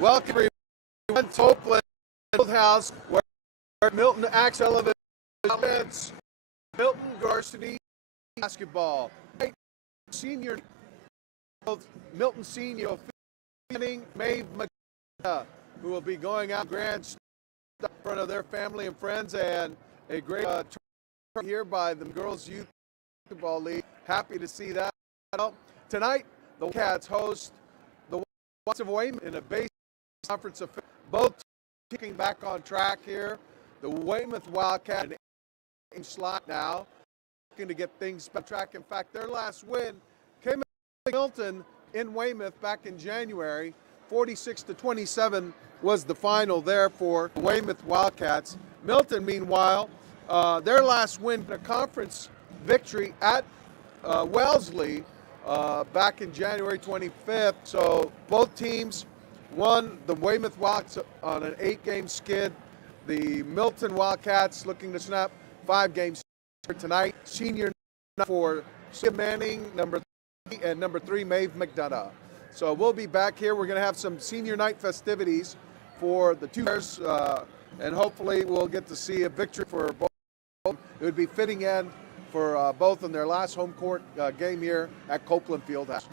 Welcome everyone to Oakland Fieldhouse, where Milton acts elevated events. Milton Varsity basketball. Senior Milton Senior featuring Maeve McDonough, who will be going out grand in front of their family and friends, and a great turn here by the Girls Youth Basketball League. Happy to see that. Tonight, the Cats host the Wildcats of Weymouth in a base conference of both kicking back on track here. The Weymouth Wildcats in slot now, looking to get things back on track. In fact, their last win came at Milton in Weymouth back in January. 46-27 was the final there for the Weymouth Wildcats. Milton, meanwhile, their last win, a conference victory at Wellesley back in January 25th. So both teams won. The Weymouth Wildcats on an 8-game skid. The Milton Wildcats looking to snap 5 games tonight. Senior for Sia Manning, number 3, and number 3, Maeve McDonough. So we'll be back here. We're going to have some senior night festivities for the two pairs, and hopefully we'll get to see a victory for both. It would be fitting end for both in their last home court game here at Copeland Fieldhouse.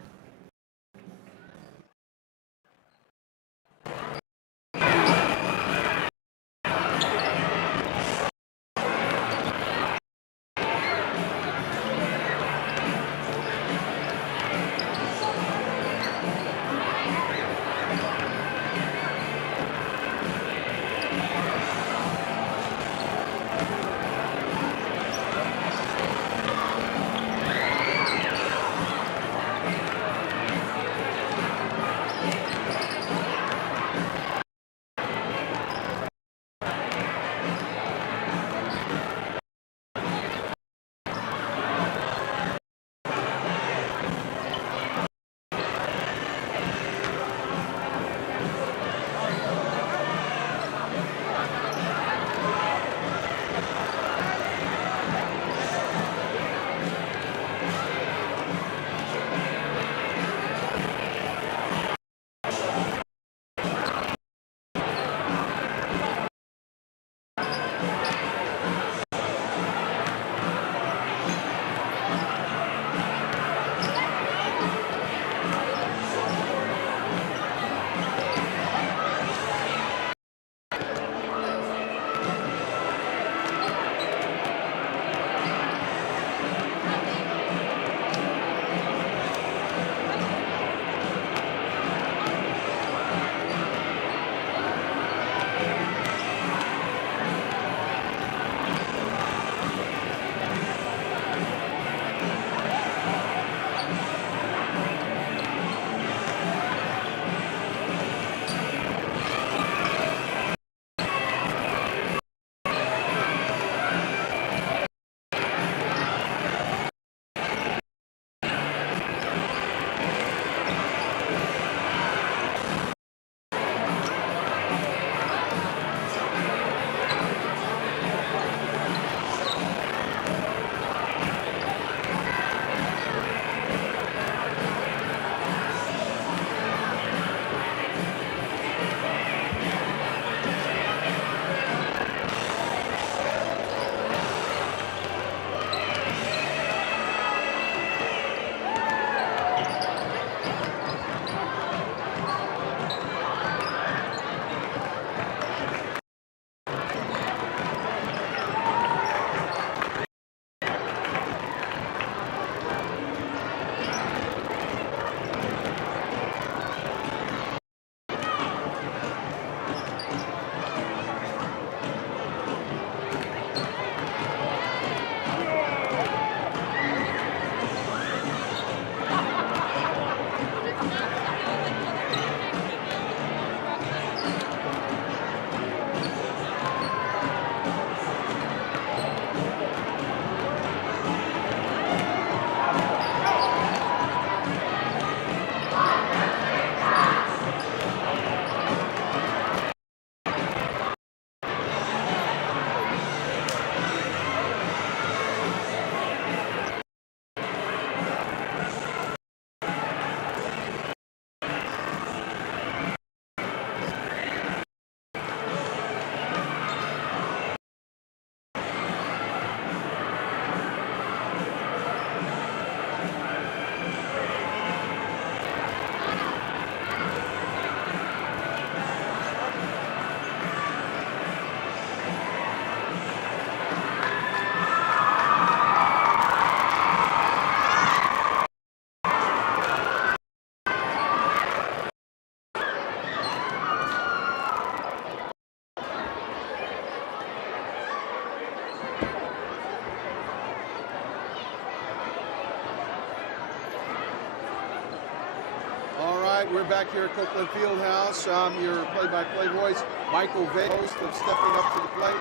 right, we're back here at Copeland Fieldhouse. Your play-by-play voice, Michael Vay, host of Stepping Up to the Plate.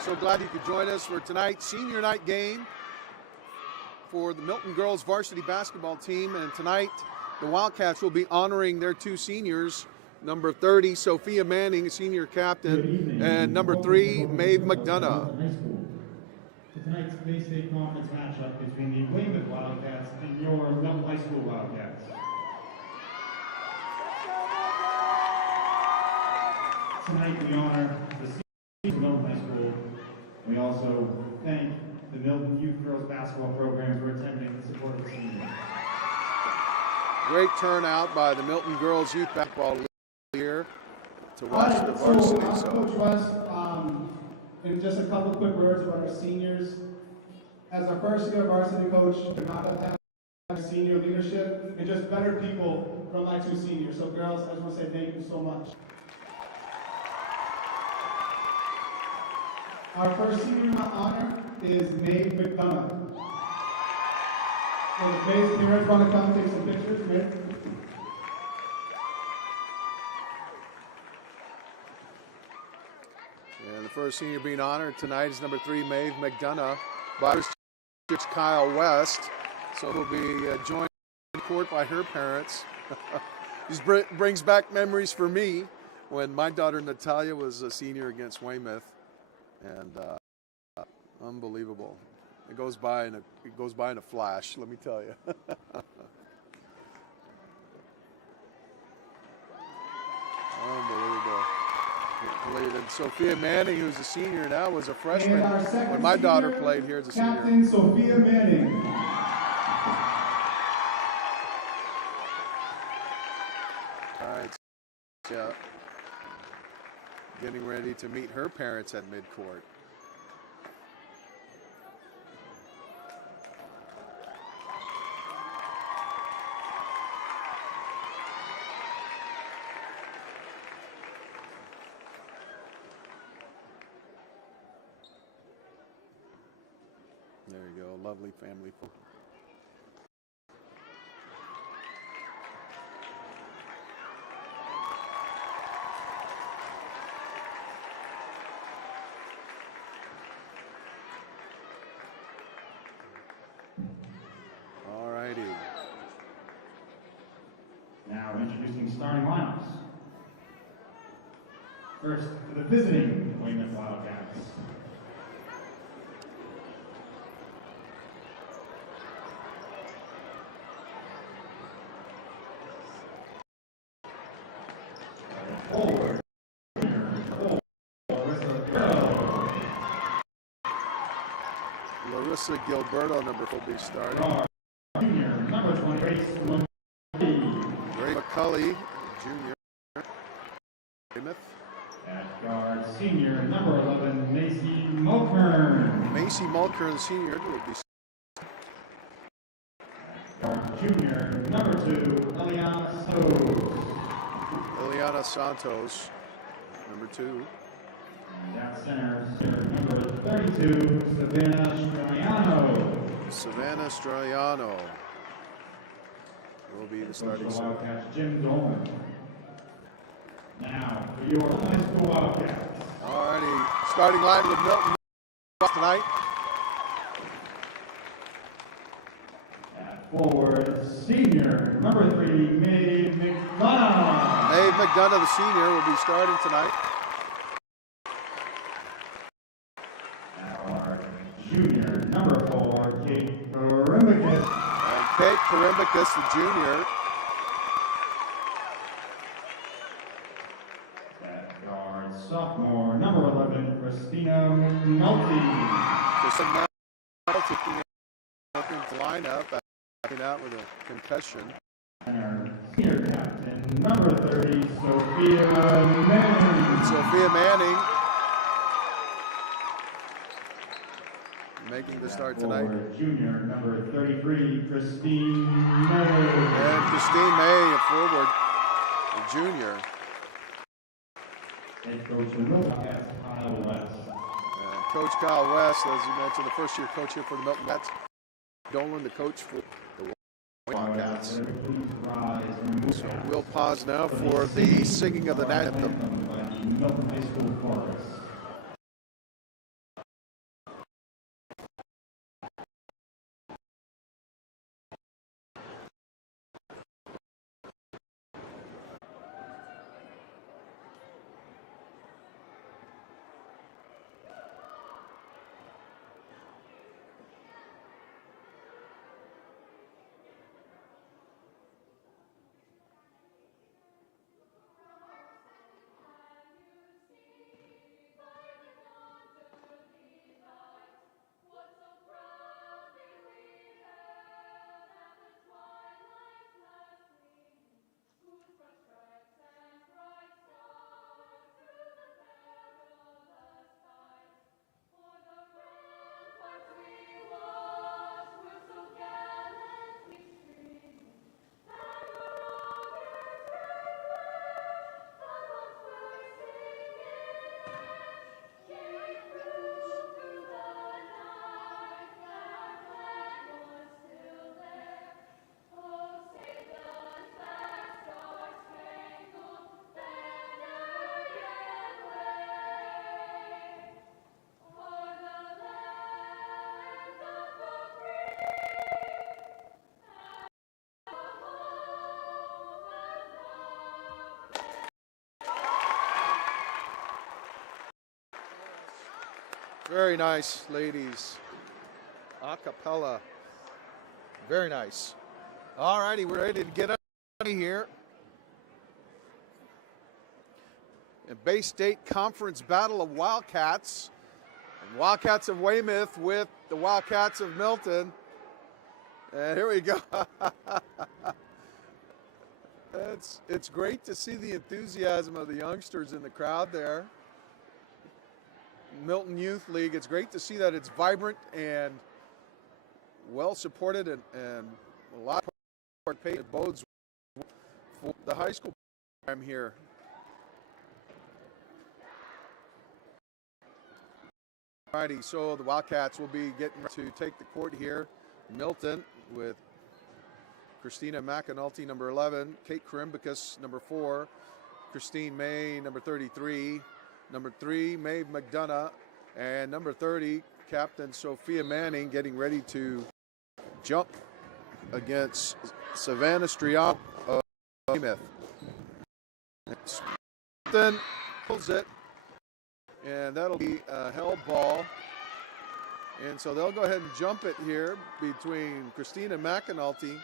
So glad you could join us for tonight's senior night game for the Milton girls varsity basketball team. And tonight, the Wildcats will be honoring their two seniors, number 30, Sophia Manning, senior captain, and number 3, Maeve McDonough. Tonight's Bay State Conference matchup between the Weymouth Wildcats and your Milton High School Wildcats. Tonight we honor the seniors of Milton High School. We also thank the Milton Youth Girls Basketball Program for attending and supporting the seniors. Great turnout by the Milton Girls Youth Basketball League here to watch the varsity. Coach West, in just a couple quick words about our seniors. As our first year varsity coach, we're not that have senior leadership and just better people from my two seniors. So girls, I just want to say thank you so much. Our first senior in honor is Maeve McDonough. So the Bay's parents want to come take some pictures, right? And the first senior being honored tonight is number 3, Maeve McDonough, by Kyle West. So he'll be joined in court by her parents. This brings back memories for me when my daughter Natalia was a senior against Weymouth. And unbelievable. It goes by in a flash, let me tell you. Unbelievable. And Sophia Manning, who's a senior now, was a freshman when my daughter played here as a senior. Captain Sophia Manning. All right. Yeah. Getting ready to meet her parents at midcourt. There you go, lovely family photo. All righty. Now introducing starting lineups. First, for the visiting Weymouth Wildcats. Forward. Larissa Gilberto, number 4, will be starting. Junior, number 20, Grace McCulley, junior. Weymouth. At guard, senior, number 11, Macy Mulkern. Macy Mulkern, senior, will be Guard, junior, number 2, Eliana Santos. Eliana Santos, number 2. And at center, number 32, Savannah Straliano. Savannah Straliano will be the starting center. Wildcats, Jim Dolman. Now, for your high school Wildcats. All righty, starting line with Milton tonight. At forward, senior, number 3, Maeve McDonough. Maeve McDonough, the senior, will be starting tonight. Our junior, number 4, Kate Karimbakis. And Kate Karimbakis, the junior. At guard, sophomore, number 11, Christina McNulty. Christina McNulty into lineup, acting out with a concussion. And our senior captain, number 30, Sophia Manning. Sophia Manning making the start tonight. Forward, junior, number 33, Christine May. And Christine May, a forward, a junior. Head coach of the Milton Wildcats, Kyle West. Coach Kyle West, as you mentioned, the first-year coach here for the Milton Wildcats. Dolan, the coach for the Wildcats. Please rise and So we'll pause now for the singing of the anthem. By the Milton High School Chorus. Very nice, ladies. A cappella. Very nice. All righty, we're ready to get out of here. A Bay State Conference Battle of Wildcats. And Wildcats of Weymouth with the Wildcats of Milton. And here we go. It's great to see the enthusiasm of the youngsters in the crowd there. Milton Youth League, it's great to see that it's vibrant and well supported and a lot of paid. It bodes for the high school program here. Alrighty, so the Wildcats will be getting to take the court here. Milton with Christina McAnulty, number 11, Kate Karimbicus, number 4, Christine May, number 33, number 3, Maeve McDonough, and number 30, Captain Sophia Manning, getting ready to jump against Savannah Striop of Weymouth. Then pulls it, and that'll be a held ball. And so they'll go ahead and jump it here between Christina McAnulty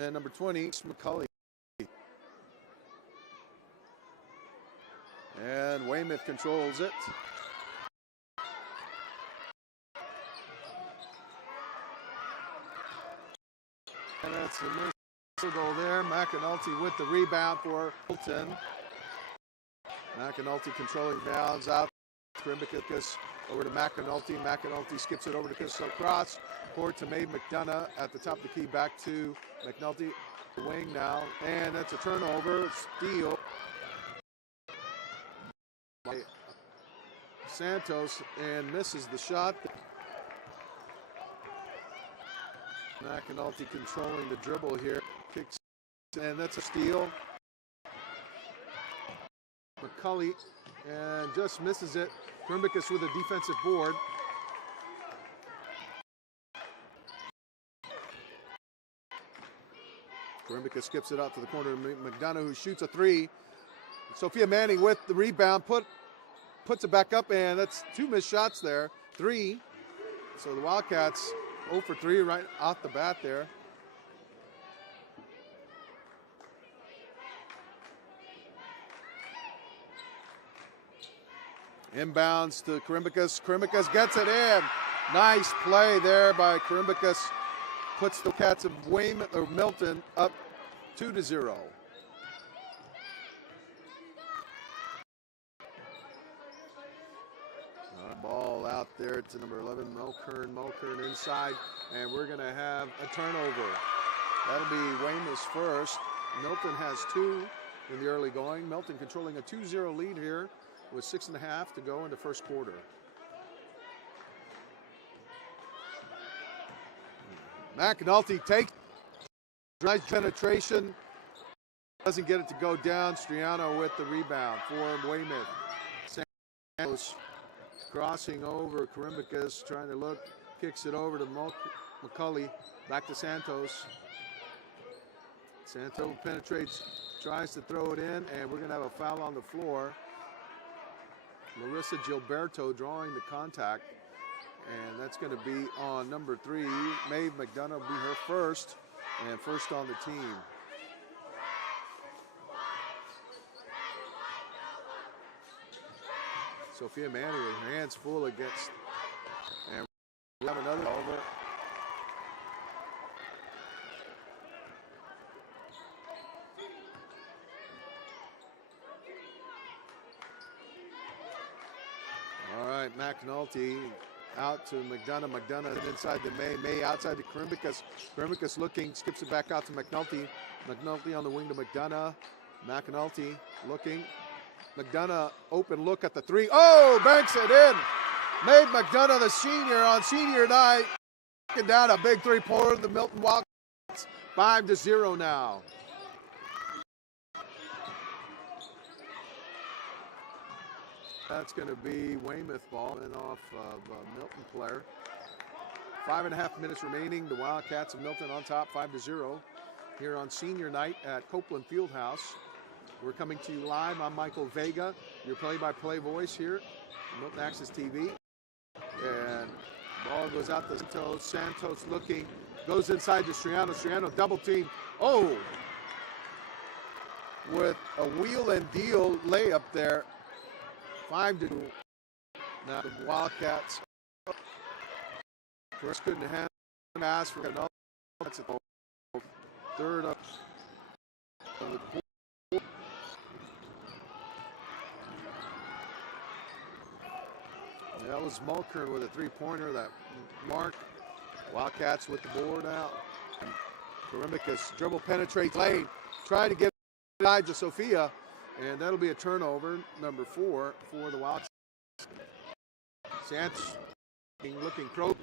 and number 20, McCulley. And Weymouth controls it. And that's the missile goal there. McAnulty with the rebound for Milton. McAnulty controlling downs out. Karimbicus over to McAnulty. McAnulty skips it over to Crystal Cross. Forward to Maeve McDonough at the top of the key. Back to McNulty. Wing now. And that's a turnover. Steal by Santos and misses the shot. McAnulty controlling the dribble here. Kicks, and that's a steal. McCulley and just misses it. Karimbicus with a defensive board. Karimbicus skips it out to the corner of McDonough, who shoots a 3. Sophia Manning with the rebound, puts it back up, and that's 2 missed shots there. 3. So the Wildcats 0 for 3 right off the bat there. Inbounds to Karimbicus. Karimbicus gets it in. Nice play there by Karimbicus. Puts the Cats of Weymouth or Milton up 2-0. Ball out there to number 11, Mulkern inside, and we're going to have a turnover. That'll be Weymouth's first. Milton has 2 in the early going. Milton controlling a 2-0 lead here with 6.5 to go in the first quarter. McAnulty takes nice penetration. Doesn't get it to go down. Striano with the rebound for Weymouth. Santos crossing over. Karimbicus trying to look. Kicks it over to McCulley. Back to Santos. Santos penetrates. Tries to throw it in. And we're going to have a foul on the floor. Larissa Gilberto drawing the contact. And that's going to be on number 3. Maeve McDonough will be her first. And first on the team. Sophia Manning with her hands full against. And we have another over. All right, McNulty out to McDonough. McDonough inside to May. May outside to Karimbicus. Karimbicus looking, skips it back out to McNulty. McNulty on the wing to McDonough. McNulty looking. McDonough open look at the 3. Oh, banks it in. Maeve McDonough, the senior on senior night, knocking down a big 3-pointer. The Milton Wildcats 5-0 now. That's going to be Weymouth ball and off of Milton player. 5.5 minutes remaining. The Wildcats of Milton on top 5-0 here on senior night at Copeland Fieldhouse. We're coming to you live. I'm Michael Vega, your play-by-play voice here on Milton Access TV. And ball goes out to Santos. Santos looking, goes inside to Striano. Striano double team. Oh! With a wheel and deal layup there. 5-2. Now the Wildcats. First couldn't have pass for another. That's a third up of the quarter. That was Mulkern with a 3-pointer that mark. Wildcats with the board out. Karimbicus dribble penetrates lane. Trying to get it to Sophia. And that'll be a turnover, number 4 for the Wildcats. Santos looking pro.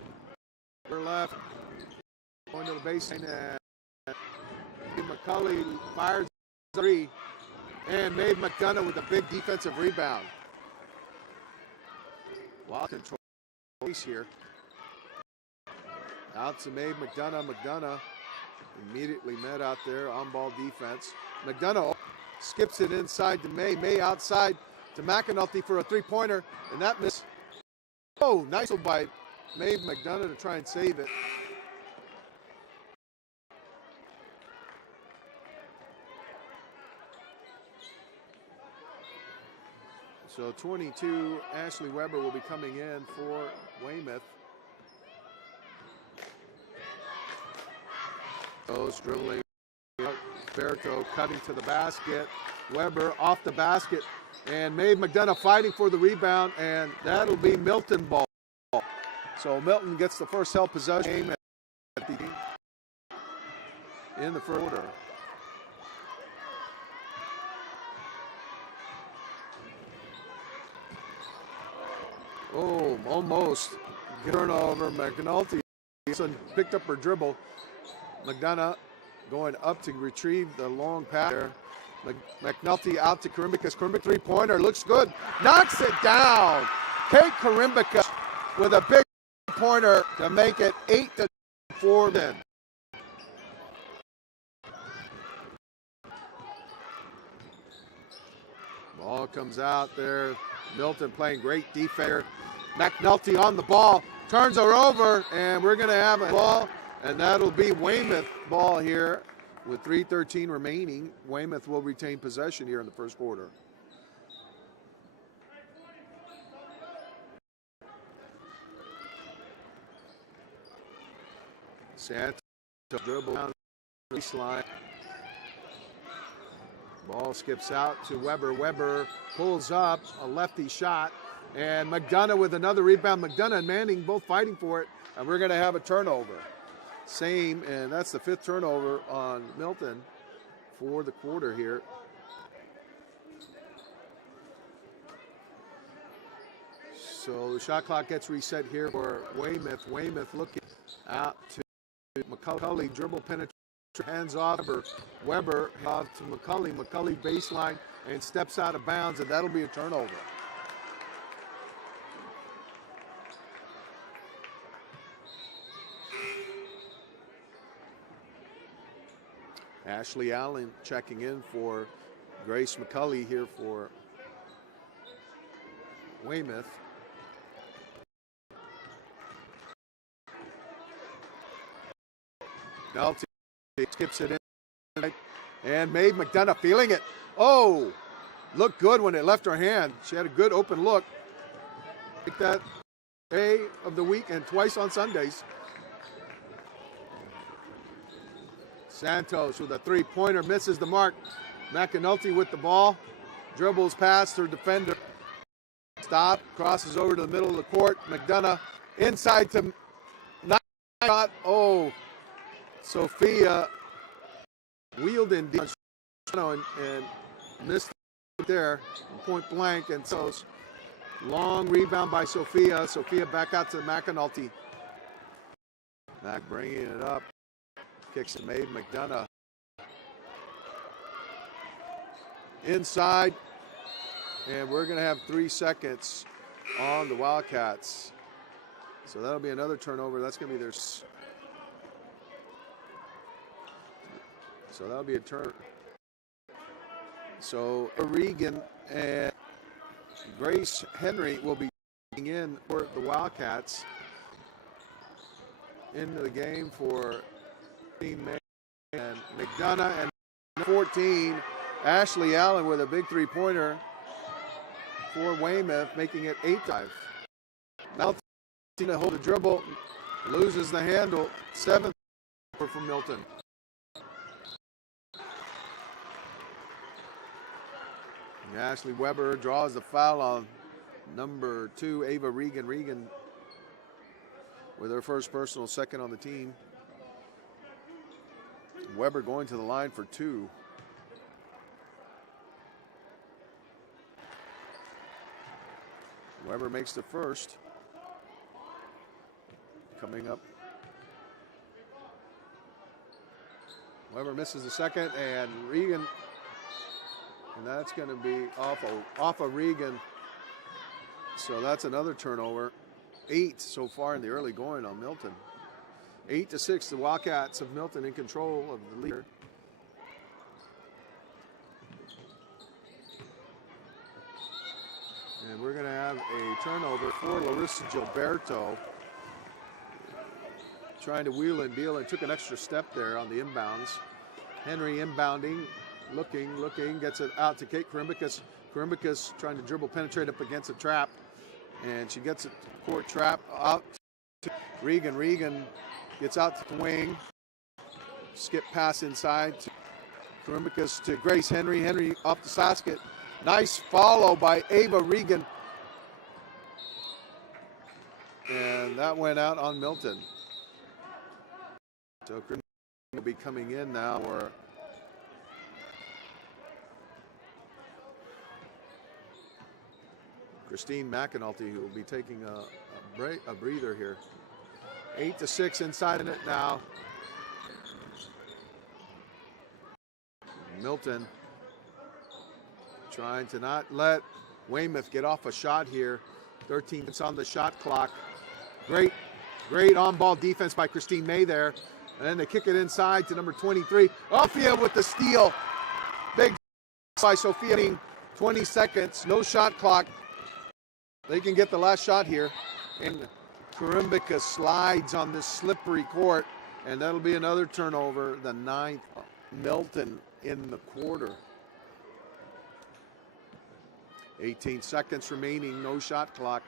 Left. Going to the baseline. And McCulley fires 3. And Maeve McDonough with a big defensive rebound. Wild control here. Out to Maeve McDonough. McDonough immediately met out there on ball defense. McDonough skips it inside to May. May outside to McAnulty for a 3-pointer. And that miss. Oh, nice one by Maeve McDonough to try and save it. So 22, Ashley Weber will be coming in for Weymouth. Those dribbling. Berto cutting to the basket. Weber off the basket. And Maeve McDonough fighting for the rebound. And that'll be Milton ball. So Milton gets the first held possession in the first quarter. Oh, almost. Turnover. McNulty picked up her dribble. McDonough going up to retrieve the long pass there. McNulty out to Karimbicus. Karimbicus 3-pointer. Looks good. Knocks it down. Kate Karimbicus with a big pointer to make it 8-4 then. Ball comes out there. Milton playing great defense. McNulty on the ball. Turns her over, and we're going to have a ball. And that'll be Weymouth ball here with 3:13 remaining. Weymouth will retain possession here in the first quarter. Santos dribble down the baseline. Ball skips out to Weber. Weber pulls up a lefty shot. And McDonough with another rebound. McDonough and Manning both fighting for it. And we're going to have a turnover. Same, and that's the 5th turnover on Milton for the quarter here. So the shot clock gets reset here for Weymouth. Weymouth looking out to McCulley, dribble penetration. hands off Weber off to McCulley. McCulley baseline and steps out of bounds, and that'll be a turnover. Ashley Allen checking in for Grace McCulley here for Weymouth. Melty skips it in, and Maeve McDonough feeling it. Oh, looked good when it left her hand. She had a good open look. Like that day of the week and twice on Sundays. Santos with a three-pointer, misses the mark. McAnulty with the ball, dribbles past her defender. Stop, crosses over to the middle of the court. McDonough inside to shot. Oh, Sophia wheeled in deep and missed it there, point blank. And so long rebound by Sophia. Sophia back out to McAnulty. Mac bringing it up. Kicks to Maeve McDonough. Inside. And we're going to have 3 seconds on the Wildcats. So that'll be another turnover. That's going to be their... So that'll be a turn. So Regan and Grace Henry will be in for the Wildcats into the game for Team May and McDonough, and 14 Ashley Allen with a big three-pointer for Weymouth, making it 8-5. Now to hold the dribble, loses the handle. 7 from Milton. Ashley Weber draws the foul on number 2, Ava Regan. Regan with her first personal, second on the team. Weber going to the line for 2. Weber makes the first. Coming up. Weber misses the second, and Regan, and that's going to be off of Regan. So that's another turnover. 8 so far in the early going on Milton. 8-6, the Wildcats of Milton in control of the leader. And we're going to have a turnover for Larissa Gilberto. Trying to wheel and deal and took an extra step there on the inbounds. Henry inbounding, looking, gets it out to Kate Karimbicus. Karimbicus trying to dribble, penetrate up against a trap. And she gets it, court trap, out to Regan. Regan gets out to the wing. Skip pass inside to Karimbicus to Grace Henry. Henry off the basket. Nice follow by Ava Regan. And that went out on Milton. So Karimbicus will be coming in now for Christine McAnulty, who will be taking a breather here. 8-6 inside in it now. Milton trying to not let Weymouth get off a shot here. 13 minutes on the shot clock. Great on-ball defense by Christine May there. And then they kick it inside to number 23. Sophia with the steal. Big by Sophia. 20 seconds, no shot clock. They can get the last shot here. And Karimbicus slides on this slippery court. And that'll be another turnover, the 9th. Milton in the quarter. 18 seconds remaining, no shot clock.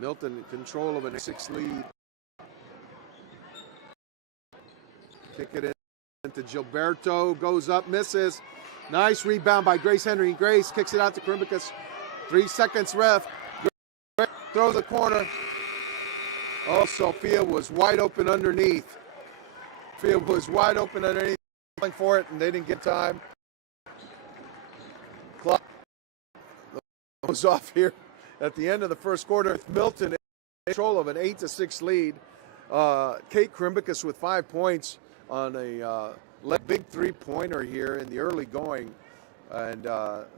Milton in control of a 6 lead. Kick it into Gilberto, goes up, misses. Nice rebound by Grace Henry. Grace kicks it out to Karimbicus. 3 seconds left. Throw the corner. Oh, Sophia was wide open underneath. Sophia was wide open underneath. Going for it, and they didn't get time. Clock goes off here at the end of the first quarter. Milton in control of an 8-6 lead. Kate Karimbicus with 5 points on a big three-pointer here in the early going. And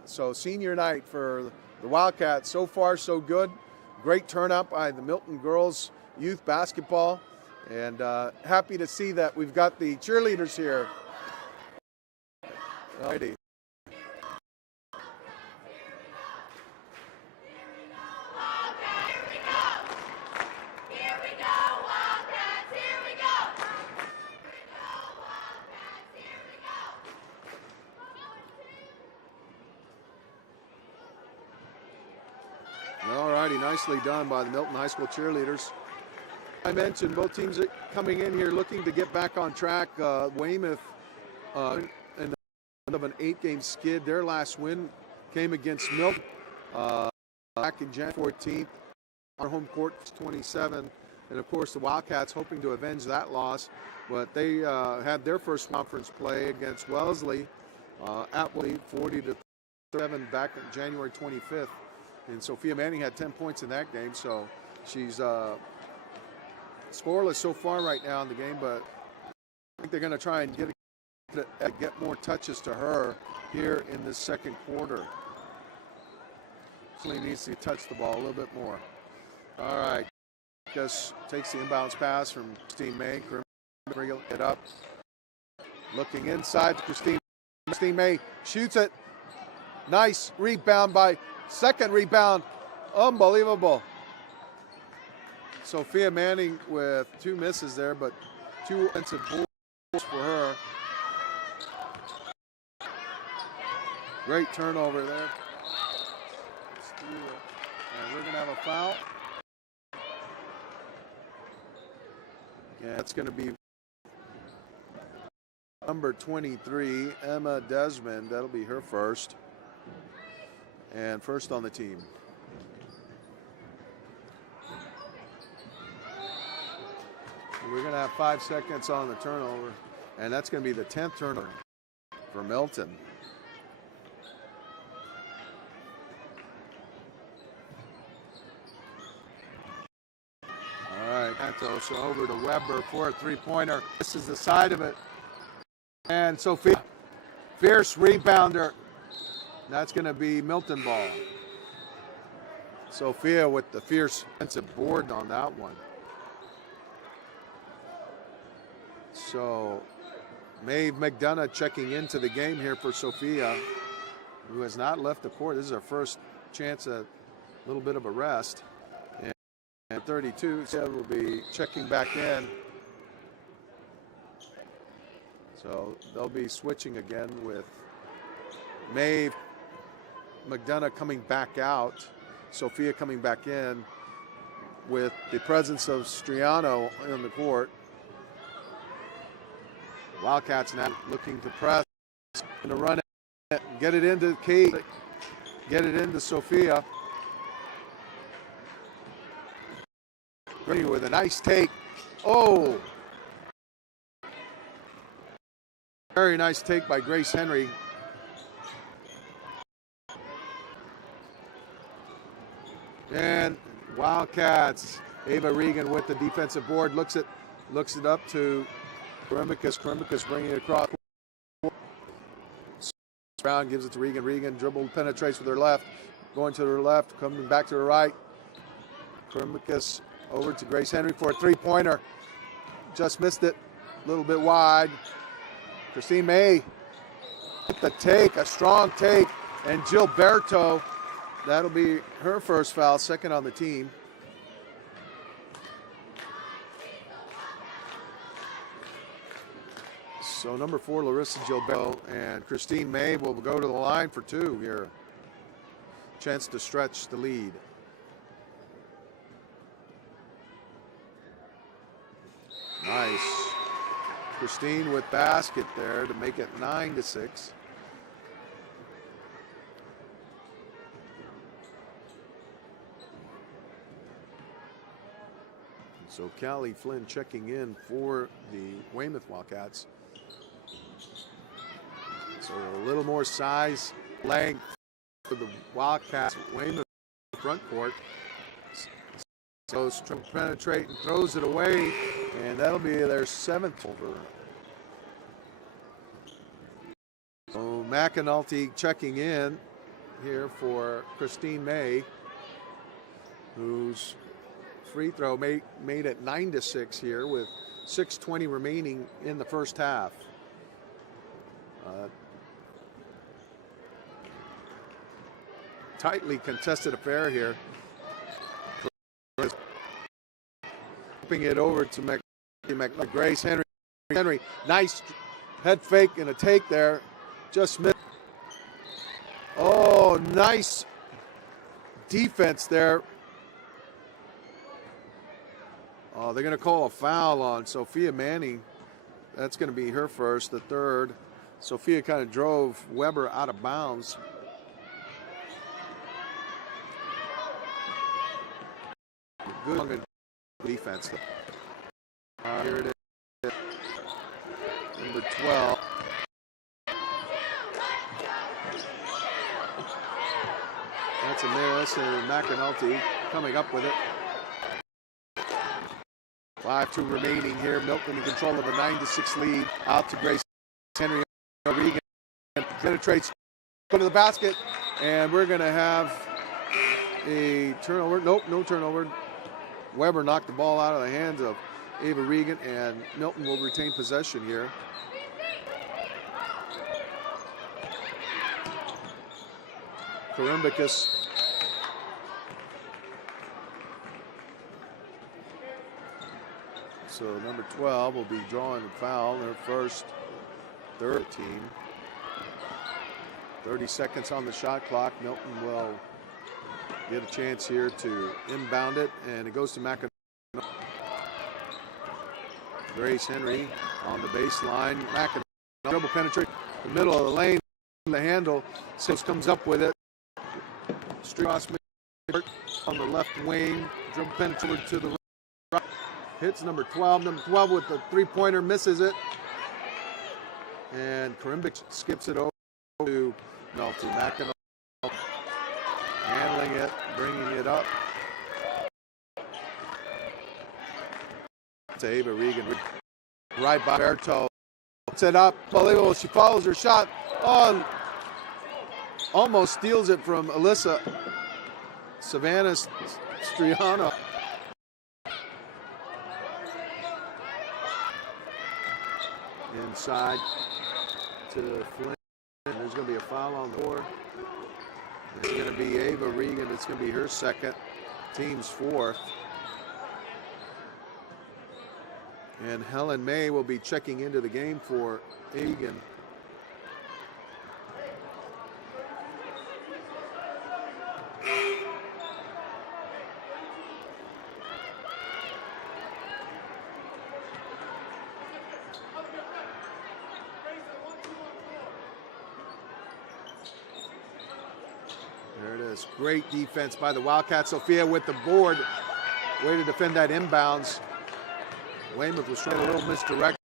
so senior night for the Wildcats. So far, so good. Great turnout by the Milton girls youth basketball. And happy to see that we've got the cheerleaders here. Alrighty. Alrighty, nicely done by the Milton High School cheerleaders. I mentioned both teams are coming in here looking to get back on track. Weymouth, in of an 8-game skid. Their last win came against Milton back in January 14th. Our home court 27, and of course the Wildcats hoping to avenge that loss. But they had their first conference play against Wellesley at Wellesley, 40-7 back on January 25th. And Sophia Manning had 10 points in that game, so she's scoreless so far right now in the game, but I think they're going to try and get more touches to her here in the second quarter. She needs to touch the ball a little bit more. All right, Gus takes the inbounds pass from Christine May. Bring it up. Looking inside to Christine. Christine May shoots it. Nice rebound second rebound. Unbelievable. Sophia Manning with 2 misses there, but 2 offensive balls for her. Great turnover there. And we're going to have a foul. Yeah, it's going to be number 23, Emma Desmond. That'll be her first. And first on the team. We're going to have 5 seconds on the turnover, and that's going to be the 10th turnover for Milton. All right, Santos over to Weber for a three-pointer. This is the side of it. And Sophia, fierce rebounder. That's going to be Milton ball. Sophia with the fierce defensive board on that one. So Maeve McDonough checking into the game here for Sophia, who has not left the court. This is her first chance at a little bit of a rest. And 32, Sophia will be checking back in. So they'll be switching again with Maeve McDonough coming back out, Sophia coming back in with the presence of Striano in the court. Wildcats now looking to press and to run it, get it into Kate, get it into Sophia. With a nice take. Oh! Very nice take by Grace Henry. And Wildcats, Ava Regan with the defensive board, looks it up to Karimicus. Karimicus bringing it across. Brown gives it to Regan. Regan dribble, penetrates with her left, going to her left, coming back to her right. Karimicus over to Grace Henry for a three-pointer. Just missed it, a little bit wide. Christine May with the take, a strong take, and Gilberto. That'll be her first foul, second on the team. So number 4, Larissa Gilberto, and Christine May will go to the line for 2 here. Chance to stretch the lead. Nice. Christine with basket there to make it 9-6. So Callie Flynn checking in for the Weymouth Wildcats. So a little more size, length for the Wildcats. Weymouth front court. So penetrate and throws it away, and that'll be their 7th over. So McAnulty checking in here for Christine May, whose free throw made it 9-6 here with 6:20 remaining in the first half. Tightly contested affair here. Flipping it over to Grace Henry. Henry, nice head fake and a take there. Just missed. Oh, nice defense there. Oh, they're going to call a foul on Sophia Manning. That's going to be her first, the third. Sophia kind of drove Weber out of bounds. Good defense. Here it is. Number 12. That's a miss, and McAnulty coming up with it. 5-2 remaining here. Milton in control of a 9-6 lead. Out to Grace Henry. Regan penetrates, go to the basket, and we're going to have a turnover. Nope, no turnover. Weber knocked the ball out of the hands of Ava Regan, and Milton will retain possession here. Karimbicus. So number 12 will be drawing a foul, their first, third team. 30 seconds on the shot clock. Milton will get a chance here to inbound it, and it goes to McAnulty. Grace Henry on the baseline. McAnulty dribble penetrate the middle of the lane, the handle. Sims comes up with it. Street on the left wing, dribble penetrate to the right. Hits number 12. Number 12 with the three-pointer, misses it. And Karimbic skips it over to Melty. McAnulty handling it, bringing it up. To Ava Regan. Right by Berto. Puts it up. Unbelievable. She follows her shot. Oh, almost steals it from Alyssa Savannah Striano. Inside to Flynn. There's going to be a foul on the floor. It's going to be Ava Regan. It's going to be her second, team's fourth. And Helen May will be checking into the game for Egan. There it is. Great defense by the Wildcats. Sophia with the board. Way to defend that inbounds. Weymouth was trying a little misdirect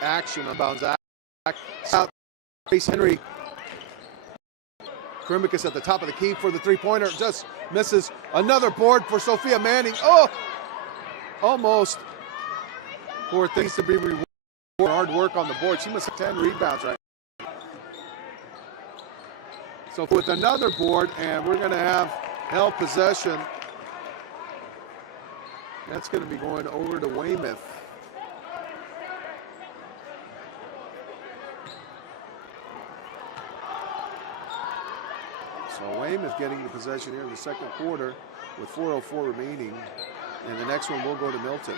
action on bounds. South Grace Henry. Karimicus at the top of the key for the three-pointer. Just misses. Another board for Sophia Manning. Oh! Almost. For things to be rewarded. Hard work on the board. She must have 10 rebounds right now. So with another board, and we're going to have held possession. That's going to be going over to Weymouth. So Weymouth getting the possession here in the second quarter with 4:04 remaining. And the next one will go to Milton.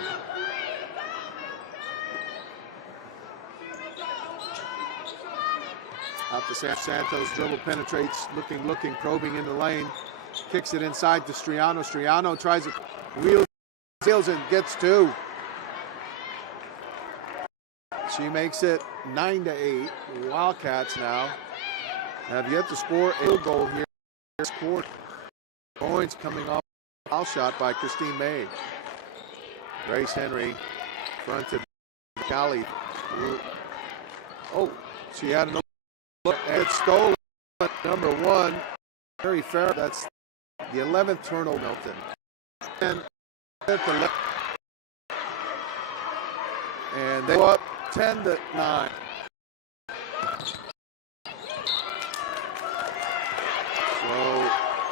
Out to Santos, dribble penetrates, looking, probing in the lane. Kicks it inside to Striano. Striano tries to wheel. Steals and gets two. She makes it 9-8. The Wildcats now have yet to score a field goal here. Scored points coming off a foul shot by Christine May. Grace Henry fronted Callie. Oh, she had another look and it's stolen. Number one, very fair. That's the 11th turnover, Milton. And they go up 10-9.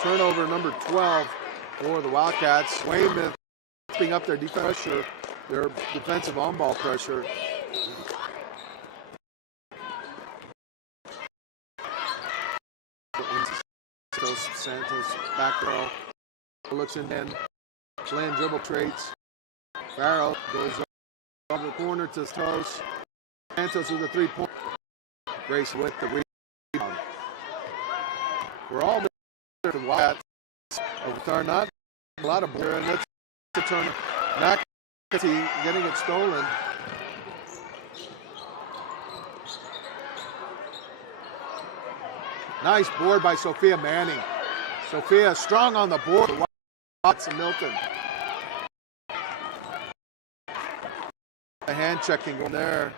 turnover number 12 for the Wildcats. Weymouth keeping up their defensive pressure, their defensive on-ball pressure. Santos back row. Looks in then. Flynn dribble traits. Farrell goes over the corner to Santos. Santos with a 3-point. Grace with the rebound. We're all the Wildcats are not a lot of blur, and that's the turn. McAtee getting it stolen. Nice board by Sophia Manning. Sophia strong on the board. Watson Milton. A hand checking going there.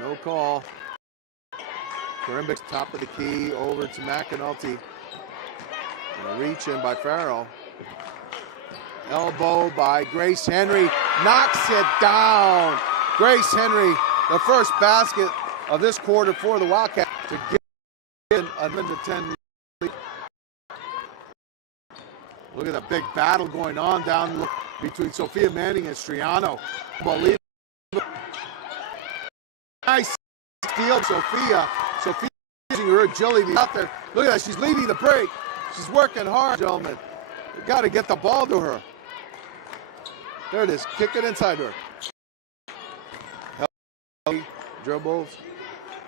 No call. Karimbic's top of the key over to McAnulty. And a reach in by Farrell. Elbow by Grace Henry. Knocks it down. Grace Henry, the first basket of this quarter for the Wildcats to get in a 10 lead. Look at the big battle going on down between Sophia Manning and Striano. Nice steal, Sophia. Sophia using her agility out there. Look at that, she's leading the break. She's working hard, gentlemen. You got to get the ball to her. There it is, kick it inside her. Dribbles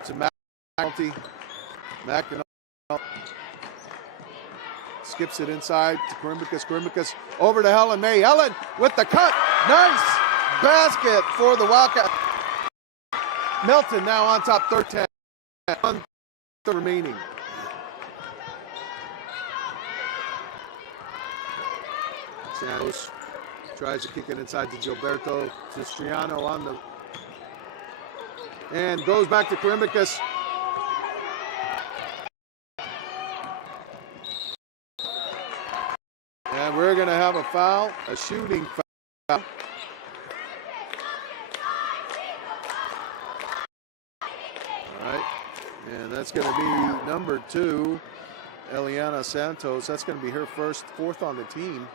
to McAnulty. McAnulty skips it inside to Karimbicus. Karimbicus over to Helen May. Helen with the cut. Nice basket for the Wildcats. Milton now on top, 13. 1 remaining. Santos tries to kick it inside to Gilberto, to Striano on the, and goes back to Karimbicus. And we're going to have a foul, a shooting foul. All right, and that's going to be number 2, Eliana Santos. That's going to be her fourth on the team.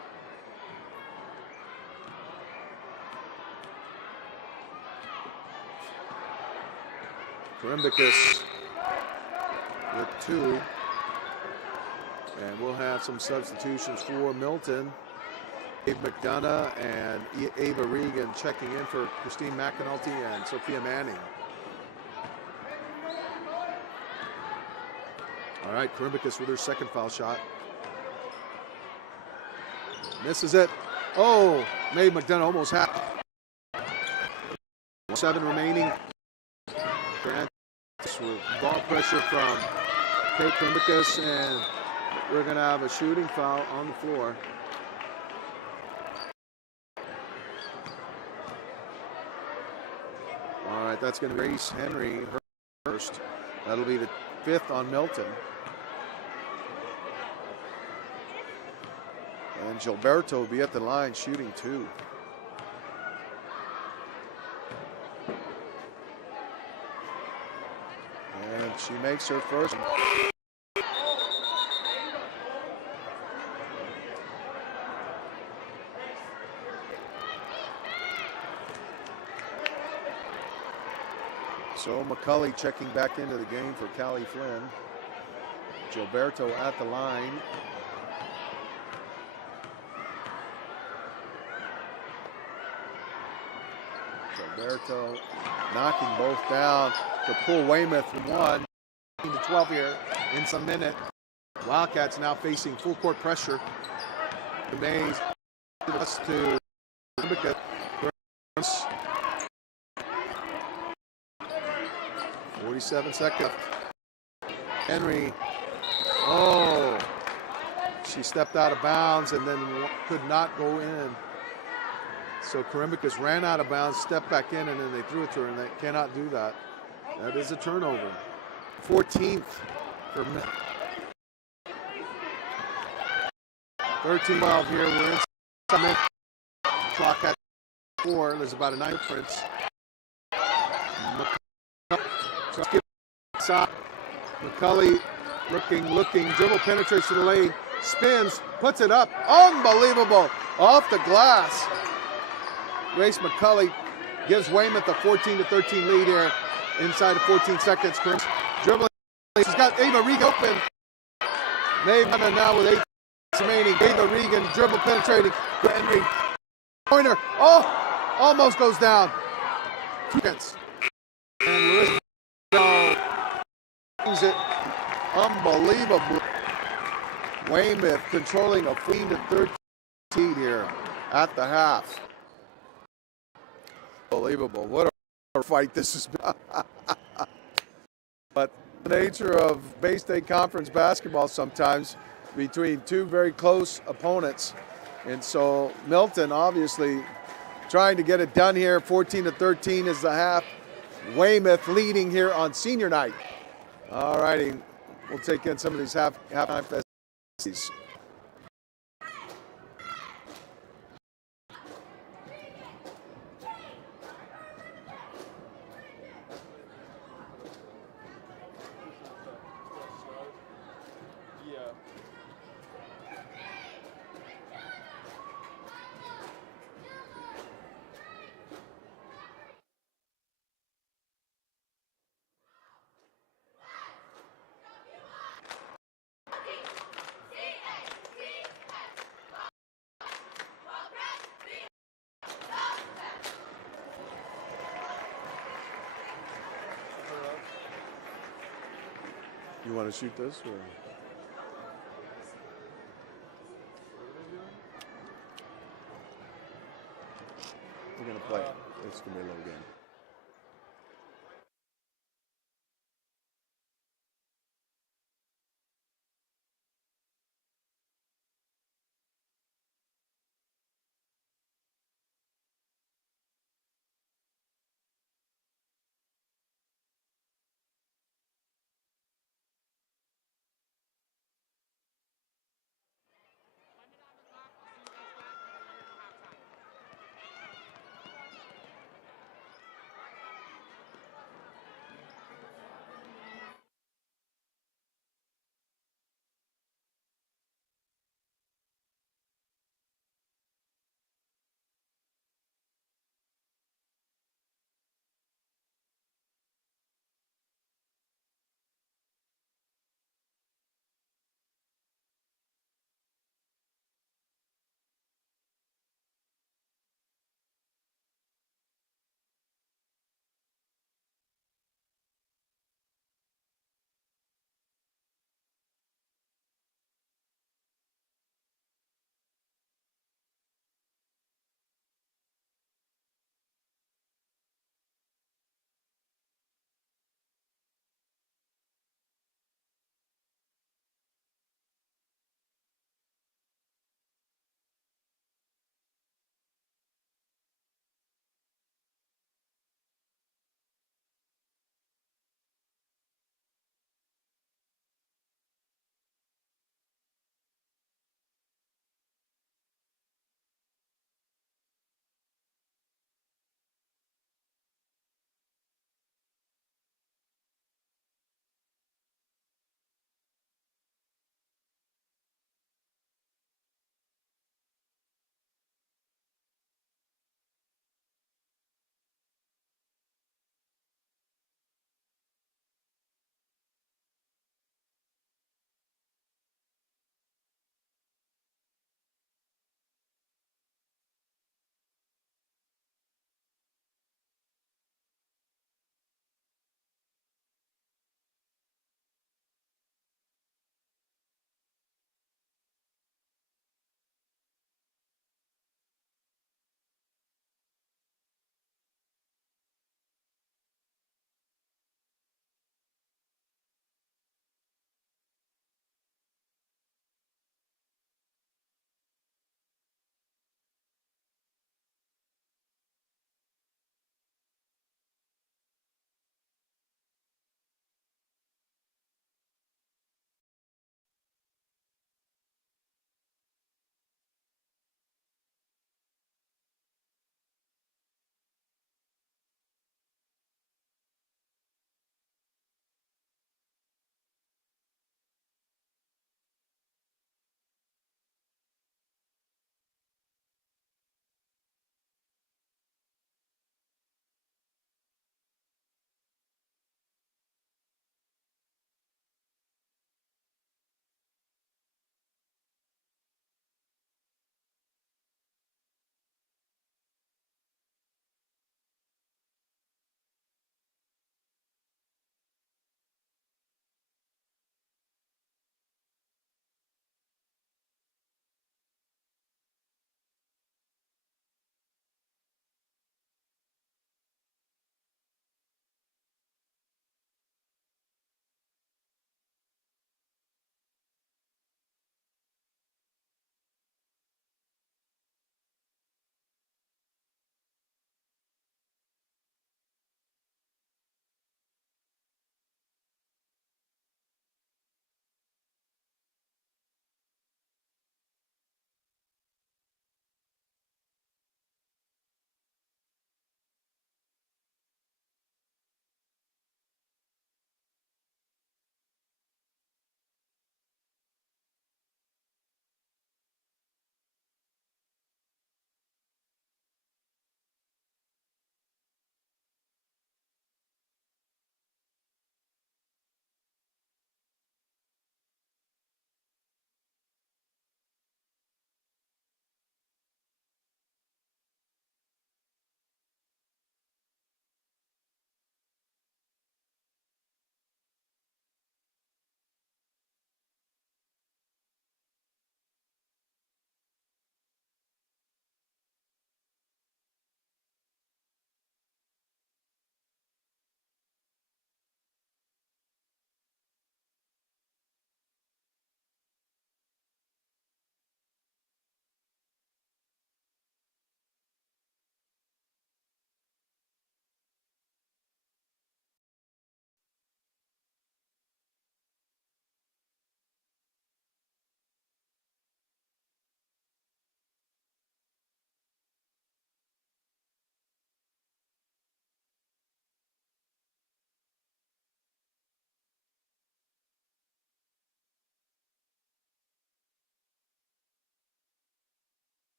Karimbicus with 2. And we'll have some substitutions for Milton. Dave McDonough and Ava Regan checking in for Christine McAnulty and Sophia Manning. All right, Karimbicus with her second foul shot. Misses it. Oh, Mae McDonough almost had. 7 remaining. With ball pressure from Kate Karimbicus, and we're going to have a shooting foul on the floor. All right, that's going to be Grace Henry, her first. That'll be the 5th on Milton. And Gilberto will be at the line shooting 2. And she makes her first. So McCulley checking back into the game for Callie Flynn. Gilberto at the line. Gilberto knocking both down to pull Weymouth from 1 to 12 here in some minute. Wildcats now facing full court pressure. The Mays to 47 seconds. Henry. Oh, she stepped out of bounds and then could not go in. So Karimbicus ran out of bounds, stepped back in, and then they threw it to her, and they cannot do that. That is a turnover. 14th for 13-12 here. We're in clock at 4. There's about a 9 difference. McCulley looking, dribble penetrates to the lane, spins, puts it up. Unbelievable. Off the glass. Grace McCulley gives Weymouth a 14-13 lead here inside of 14 seconds. Dribbling. She's got Ava Regan open. Maybe now with 8 remaining. Ava Regan dribble penetrating. Henry. Pointer. Oh, almost goes down. 2 seconds. And Larissa it unbelievably. Weymouth controlling a 14-13 lead here at the half. Unbelievable. What a fight this has been. But the nature of Bay State Conference basketball sometimes between 2 very close opponents. And so Milton obviously trying to get it done here. 14-13 is the half. Weymouth leading here on senior night. All righty, we'll take in some of these halftime festivities. You want to shoot this? Or? We're going to play. It's going to be a little game.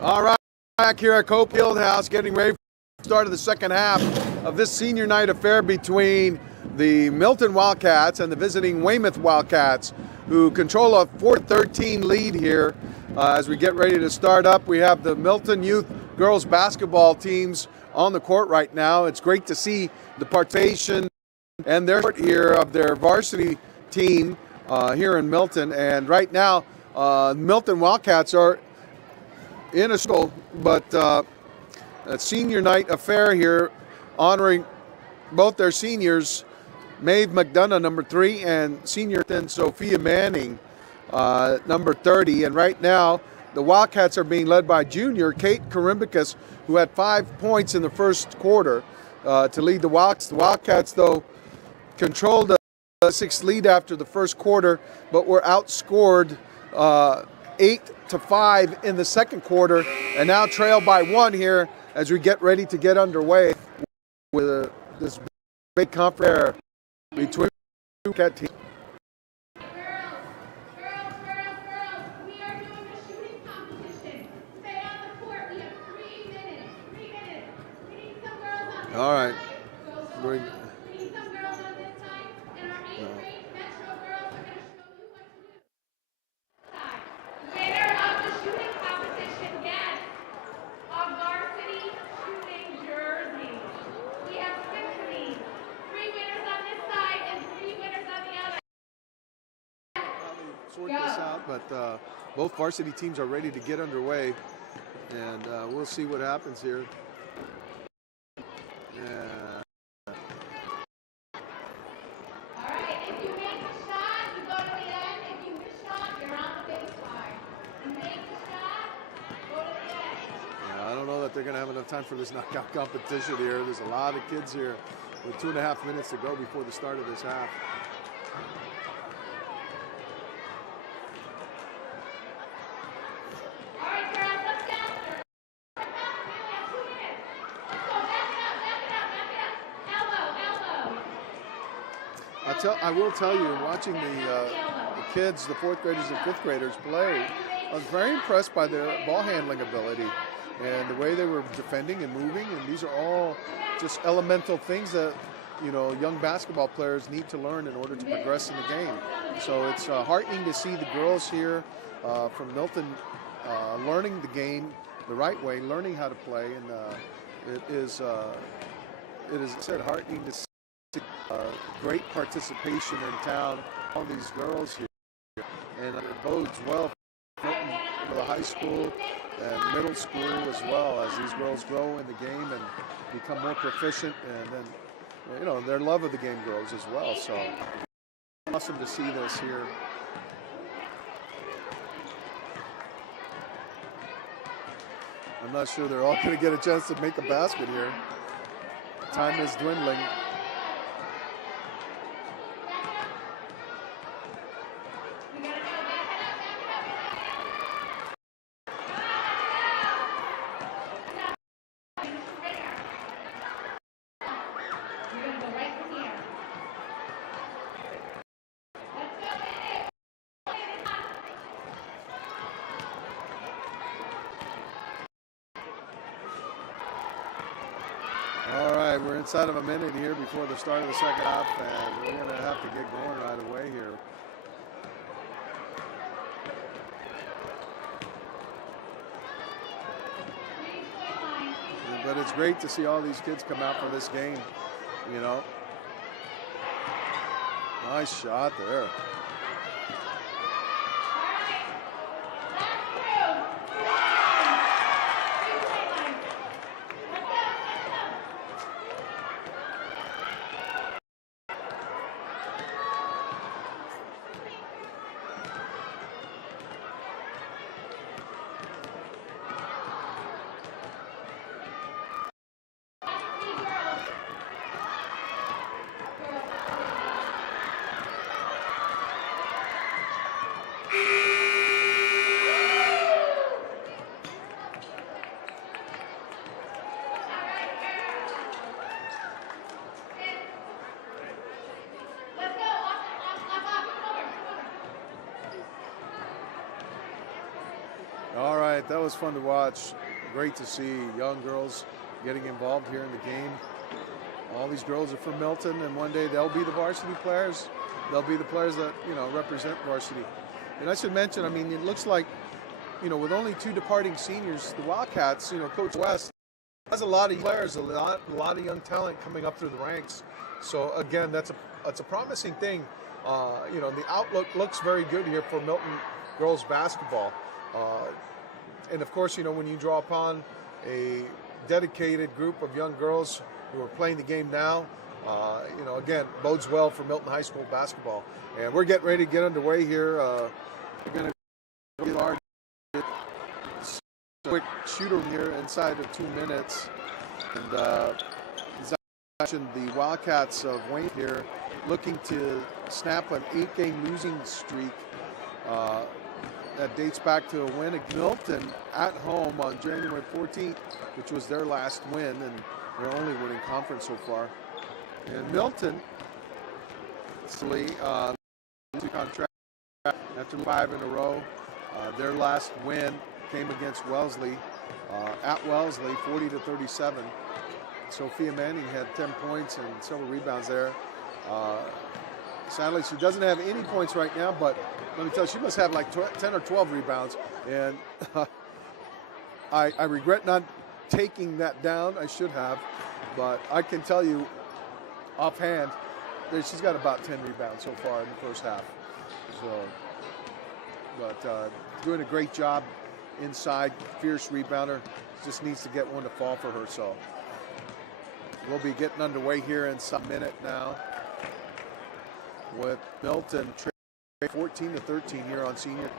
All right, back here at Cope Fieldhouse, getting ready for the start of the second half of this senior night affair between the Milton Wildcats and the visiting Weymouth Wildcats, who control a 4-13 lead here. As we get ready to start up, we have the Milton Youth girls basketball teams on the court right now. It's great to see the participation and their here of their varsity team here in Milton. And right now, Milton Wildcats are in a school, but a senior night affair here honoring both their seniors, Maeve McDonough, number 3, and senior then Sophia Manning, number 30. And right now, the Wildcats are being led by junior Kate Karimbicus, who had 5 points in the first quarter to lead the Wildcats. The Wildcats, though, controlled the 6th lead after the first quarter, but were outscored 8-5 in the second quarter, and now trail by 1 here as we get ready to get underway with this big conference between the cat teams. All right. Sort this out, but both varsity teams are ready to get underway, and we'll see what happens here. Yeah. All right, if you make the shot, you go to the end. If you miss shot, you're on the baseline. You make the shot, go to the end. Yeah, I don't know that they're going to have enough time for this knockout competition here. There's a lot of kids here with 2.5 minutes to go before the start of this half. I will tell you, watching the kids, the 4th graders and 5th graders play, I was very impressed by their ball handling ability and the way they were defending and moving. And these are all just elemental things that, you know, young basketball players need to learn in order to progress in the game. So it's heartening to see the girls here from Milton learning the game the right way, learning how to play, and it is, as I said, heartening to see great participation in town, all these girls here, and it bodes well for the high school and middle school as well, as these girls grow in the game and become more proficient, and then, you know, their love of the game grows as well. So awesome to see this here. I'm not sure they're all going to get a chance to make a basket here. Time is dwindling. All right, we're inside of a minute here before the start of the second half, and we're going to have to get going right away here. But it's great to see all these kids come out for this game, you know. Nice shot there. right, that was fun to watch. Great to see young girls getting involved here in the game. All these girls are from Milton, and one day they'll be the varsity players. They'll be the players that, represent varsity. And I should mention, I mean, it looks like, with only 2 departing seniors, the Wildcats, Coach West has a lot of players, a lot of young talent coming up through the ranks. So again, that's a promising thing. The outlook looks very good here for Milton girls basketball. And of course, when you draw upon a dedicated group of young girls who are playing the game now, again, bodes well for Milton High School basketball. And we're getting ready to get underway here. We're going to get our quick shooter here inside of 2 minutes. And as I mentioned, the Wildcats of Weymouth here looking to snap an 8-game losing streak that dates back to a win at Milton at home on January 14th, which was their last win and their only win in conference so far. And Milton, contract after 5 in a row. Their last win came against Wellesley, at Wellesley, 40-37. Sophia Manning had 10 points and several rebounds there. Sadly, she doesn't have any points right now, but let me tell you, she must have like 10 or 12 rebounds. And I regret not taking that down. I should have, but I can tell you offhand that she's got about 10 rebounds so far in the first half. So, but doing a great job inside, fierce rebounder. Just needs to get one to fall for her. So we'll be getting underway here in some minute now with Milton 14-13 here on senior.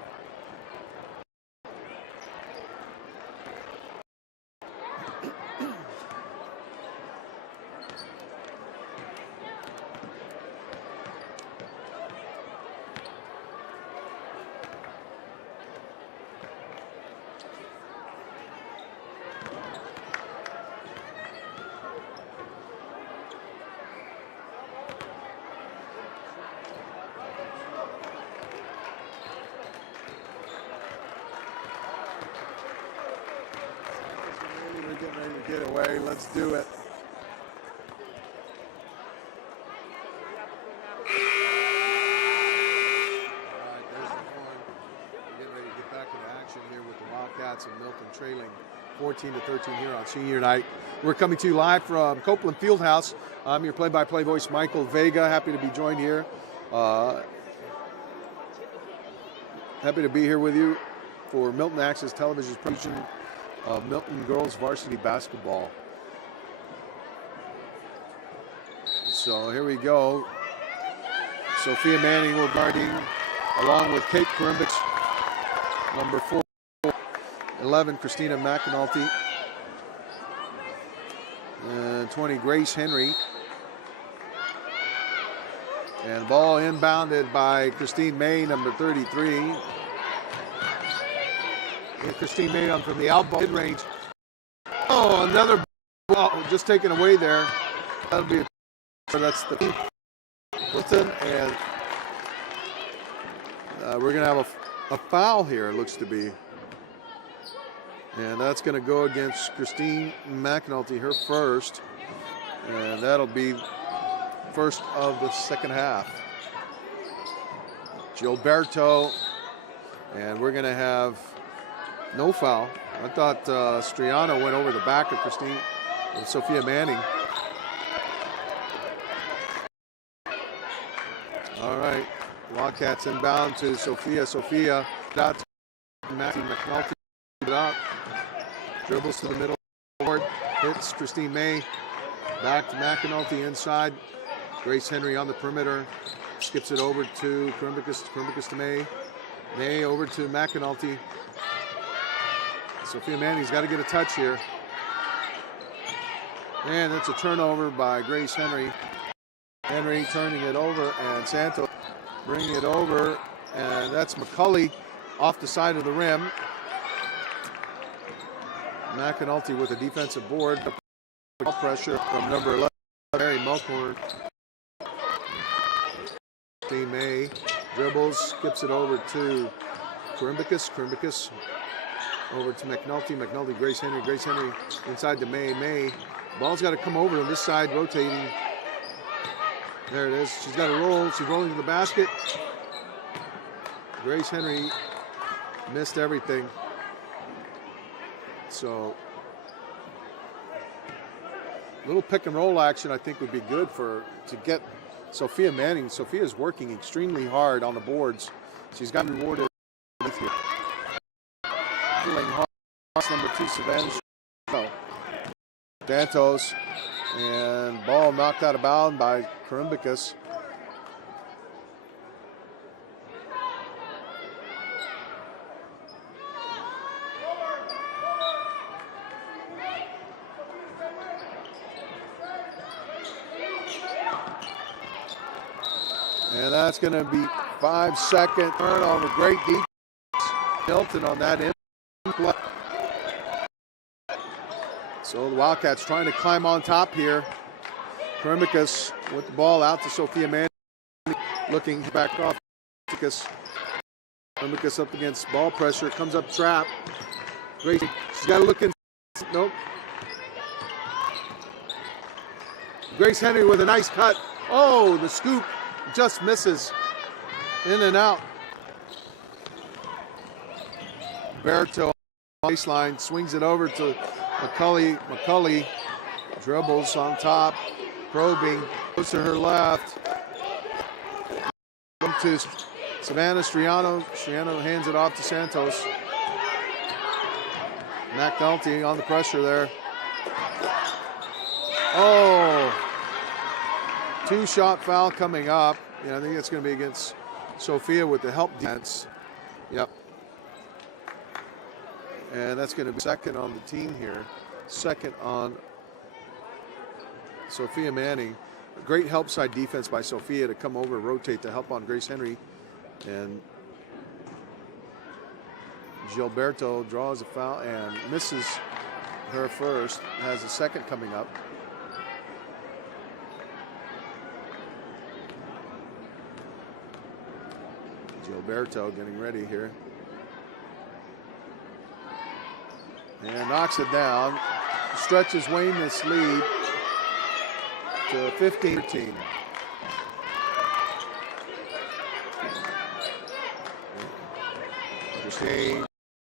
Get away, let's do it. All right, there's the point. We're getting ready to get back into action here with the Wildcats and Milton trailing 14-13 here on senior night. We're coming to you live from Copeland Fieldhouse. I'm your play-by-play voice, Michael Vega. Happy to be joined here. Happy to be here with you for Milton Access Television's production of Milton girls varsity basketball. So here we go. Sophia Manning will guarding along with Kate Karimbix, number 4, 11 Christina McAnulty, and 20 Grace Henry. And ball inbounded by Christine May, number 33. And Christine May on from the elbow mid-range. Oh, another ball just taken away there. That'll be that's the Milton, and we're going to have a foul here, it looks to be. And that's going to go against Christine McAnulty, her first. And that'll be first of the second half. Gilberto, and we're going to have no foul. I thought Striano went over the back of Christine and Sophia Manning. All right, Wildcats inbound to Sophia. Sophia out to Matthew McNulty. Out. Dribbles to the middle court. Hits Christine May. Back to McAnulty inside. Grace Henry on the perimeter. Skips it over to Karimbicus to May. May over to McAnulty. Sophia Manning's got to get a touch here. And that's a turnover by Grace Henry. Henry turning it over, and Santos bringing it over, and that's McCulley off the side of the rim. McAnulty with a defensive board. Pressure from number 11, Mary Mulkhorn. Christine May dribbles, skips it over to Karimbicus. Karimbicus Over to McNulty. McNulty, Grace Henry. Grace Henry inside to May. May. Ball's got to come over on this side, rotating. There it is. She's got to roll. She's rolling to the basket. Grace Henry missed everything. So, little pick and roll action I think would be good to get Sophia Manning. Sophia's working extremely hard on the boards. She's gotten rewarded here. Pulling hard. Number 2, Savannah Dantos, and ball knocked out of bounds by Karimbicus. And that's going to be 5-second turnover. Great defense. Milton on that end play. So the Wildcats trying to climb on top here. Karimbicus with the ball out to Sophia Manning. Looking back off. Karimbicus up against ball pressure. Comes up trap. Great. She's got to look in. Nope. Grace Henry with a nice cut. Oh, the scoop just misses. In and out. Berto baseline swings it over to McCulley. McCulley dribbles on top, probing, goes to her left. To Savannah Striano. Striano hands it off to Santos. McNulty on the pressure there. Oh, 2-shot foul coming up. Yeah, I think it's going to be against Sophia with the help defense. Yep. And that's going to be second on the team here. Second on Sophia Manning. A great help side defense by Sophia to come over, rotate to help on Grace Henry. And Gilberto draws a foul and misses her first. Has a second coming up. Gilberto getting ready here. And knocks it down. Stretches Weymouth's lead to 15-13. Christine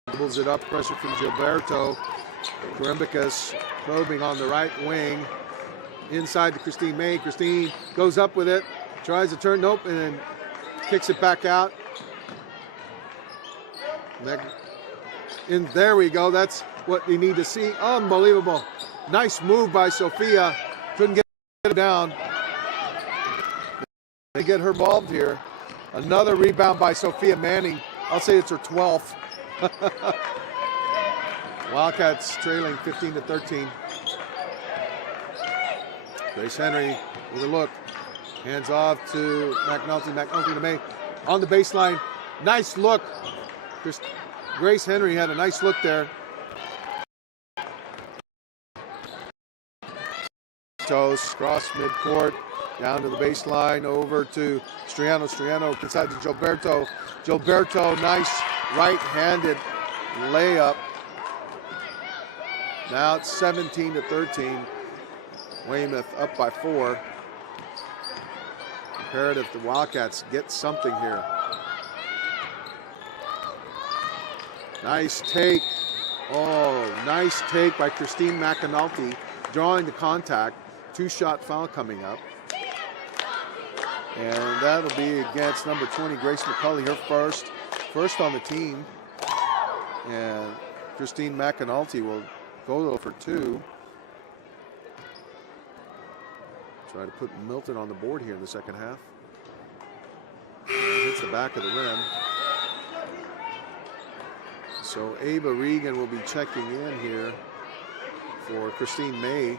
dribbles it up, pressure from Gilberto. Karimbicus probing on the right wing. Inside to Christine May. Christine goes up with it, tries to turn, nope, and then kicks it back out. There we go. That's what you need to see. Unbelievable. Nice move by Sophia. Couldn't get it down. They get her involved here. Another rebound by Sophia Manning. I'll say it's her 12th. Wildcats trailing 15-13. Grace Henry with a look. Hands off to McNulty. McNulty to May. On the baseline. Nice look. Grace Henry had a nice look there. Toes cross midcourt, down to the baseline, over to Striano. Striano inside to Gilberto. Gilberto, nice right-handed layup. Now it's 17-13. Weymouth up by 4. Imperative the Wildcats get something here. Nice take. Oh, nice take by Christine McAnulty, drawing the contact. 2-shot foul coming up. And that'll be against number 20, Grace McCulley, her first on the team. And Christine McAnulty will go for 2. Try to put Milton on the board here in the second half. And hits the back of the rim. So Ava Regan will be checking in here for Christine May.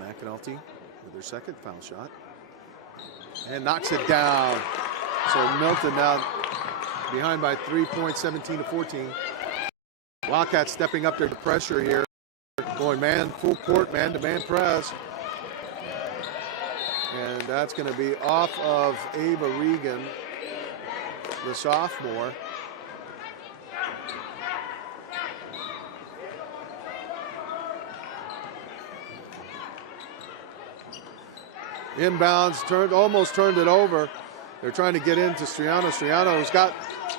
McAnulty with her second foul shot. And knocks it down. So Milton now behind by 3 points, 17-14. Wildcats stepping up their pressure here. going man, full court, man-to-man press. And that's going to be off of Ava Regan, the sophomore. Inbounds, almost turned it over. They're trying to get into Striano. Striano's got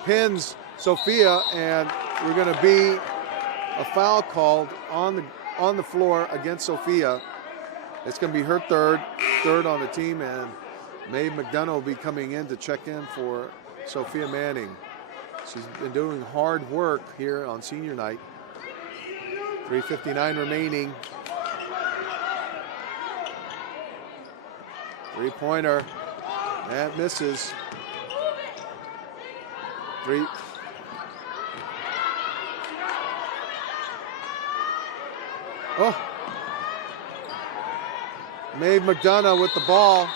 pins Sophia, and we're going to be a foul called on the floor against Sophia. It's going to be her third on the team, and Mae McDonough will be coming in to check in for Sophia Manning. She's been doing hard work here on senior night. 3:59 remaining. Three-pointer, that misses. Oh, Mae McDonough with the ball.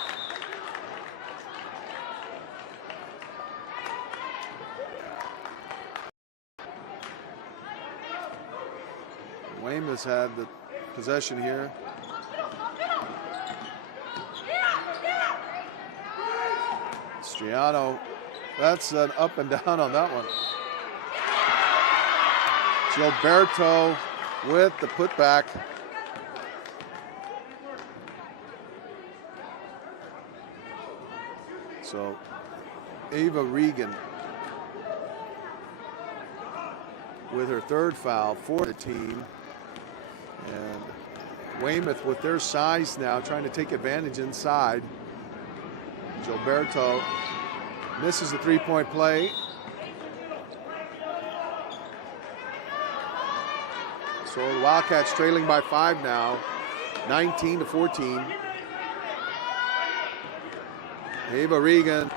Weymouth had the possession here. Striano, that's an up and down on that one. Gilberto with the putback. So Ava Regan with her third foul for the team. And Weymouth with their size now trying to take advantage inside. Gilberto misses the three-point play. So the Wildcats trailing by 5 now, 19-14. Ava Regan,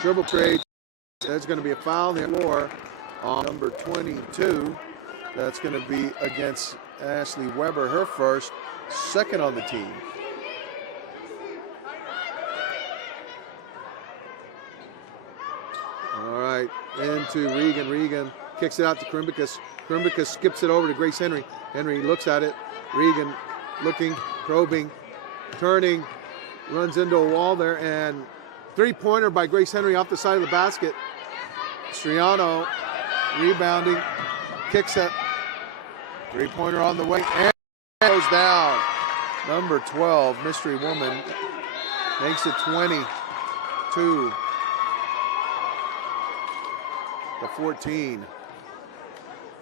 dribble trade. There's going to be a foul in the floor on number 22. That's going to be against Ashley Weber, her first, second on the team. All right, into Regan. Regan kicks it out to Krimbicus. Krimbicus skips it over to Grace Henry. Henry looks at it. Regan looking, probing, turning, runs into a wall there, and three-pointer by Grace Henry off the side of the basket. Striano rebounding, kicks it. Three-pointer on the way, and goes down. Number 12, Mystery Woman, makes it 22-14.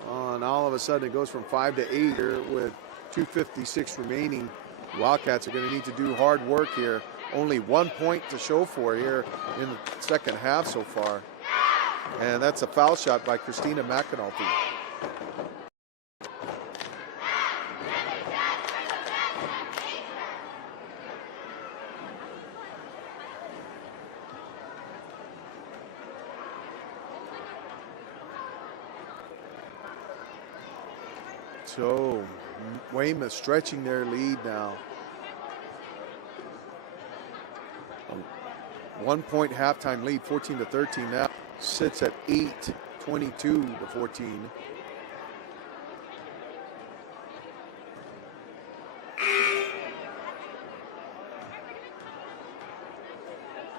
And all of a sudden it goes from 5 to 8 here with 2:56 remaining. Wildcats are going to need to do hard work here. Only 1 point to show for here in the second half so far. And that's a foul shot by Christina McAnulty. So Weymouth stretching their lead now. 1 point halftime lead, 14-13 now. Sits at 8, 22-14.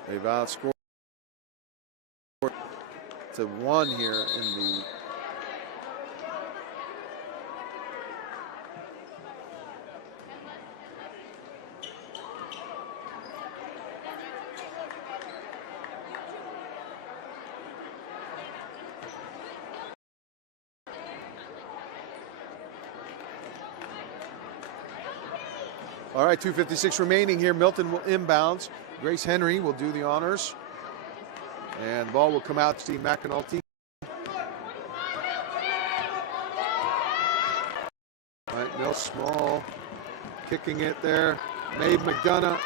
They've outscored to 1 here in the All right, 2:56 remaining here. Milton will inbounds. Grace Henry will do the honors. And the ball will come out to Steve McAnulty. All right, Mill Small kicking it there. Mae McDonough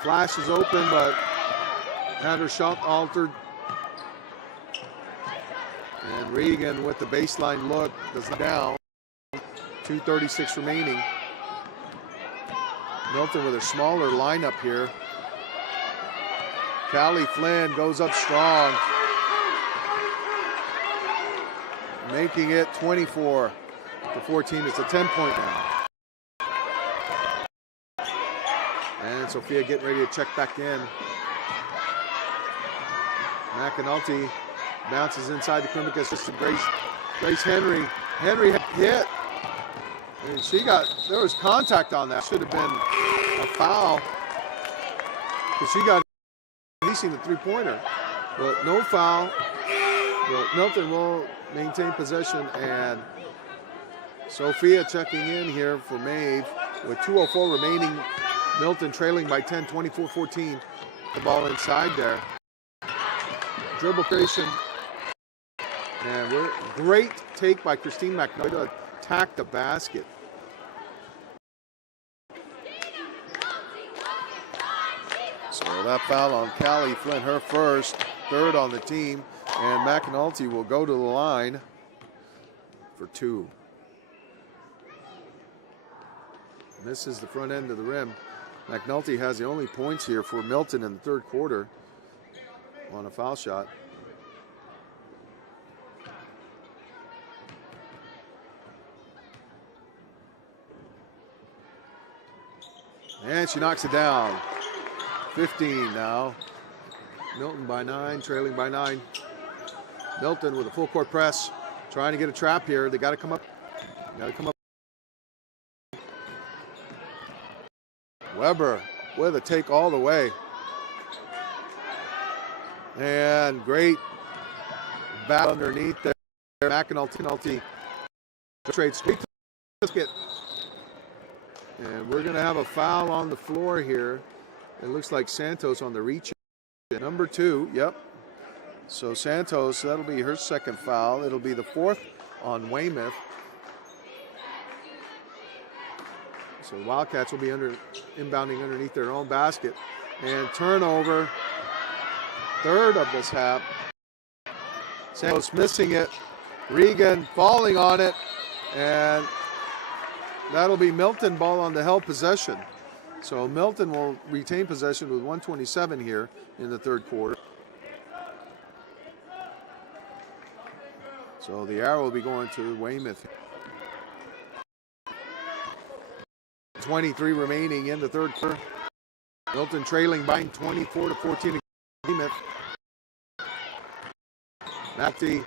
flashes open, but had her shot altered. And Regan with the baseline look does not down. 2:36 remaining. Milton with a smaller lineup here. Callie Flynn goes up strong, making it 24-13. to 14. It's a 10-point now. And Sophia getting ready to check back in. McAnulty bounces inside the Crimbicus just to Grace Henry. Henry hit. And there was contact on that. Should have been a foul. Because she got releasing the three-pointer. But no foul. But Milton will maintain possession. And Sophia checking in here for Maeve with 2:04 remaining. Milton trailing by 10, 24-14. The ball inside there. Dribble creation. And great take by Christine McNoy to attack the basket. So that foul on Callie Flynn, her first, third on the team. And McAnulty will go to the line for 2. Misses the front end of the rim. McNulty has the only points here for Milton in the third quarter on a foul shot. And she knocks it down. 15 now. Milton by 9, trailing by 9. Milton with a full court press, trying to get a trap here. They got to come up. Weber with a take all the way. And great bat underneath there. McAnulty trade straight to the basket. And we're going to have a foul on the floor here. It looks like Santos on the reach. Number 2, yep. So Santos, that'll be her second foul. It'll be the 4th on Weymouth. So the Wildcats will be inbounding underneath their own basket. And turnover, third of this half. Santos missing it. Regan falling on it. And that'll be Milton ball on the held possession. So Milton will retain possession with 1:27 here in the third quarter. So the arrow will be going to Weymouth. 23 remaining in the third quarter. Milton trailing by 24-14 Weymouth. Matty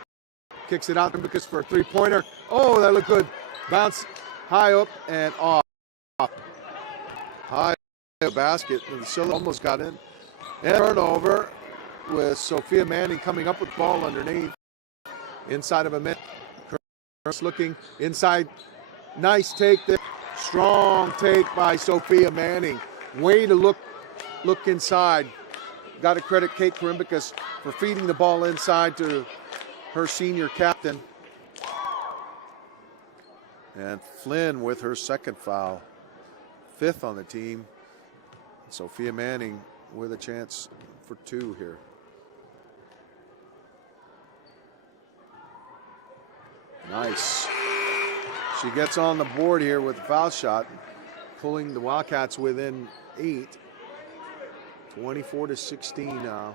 kicks it out because for a three-pointer. Oh, that looked good. Bounce high up and off. High basket, and Silla almost got in. And turnover with Sophia Manning coming up with the ball underneath. Inside of a minute. Looking inside. Nice take there. Strong take by Sophia Manning. Way to look inside. Got to credit Kate Karimbicus for feeding the ball inside to her senior captain. And Flynn with her second foul. 5th on the team. Sophia Manning with a chance for 2 here. Nice. She gets on the board here with the foul shot, pulling the Wildcats within 8. 24-16 now.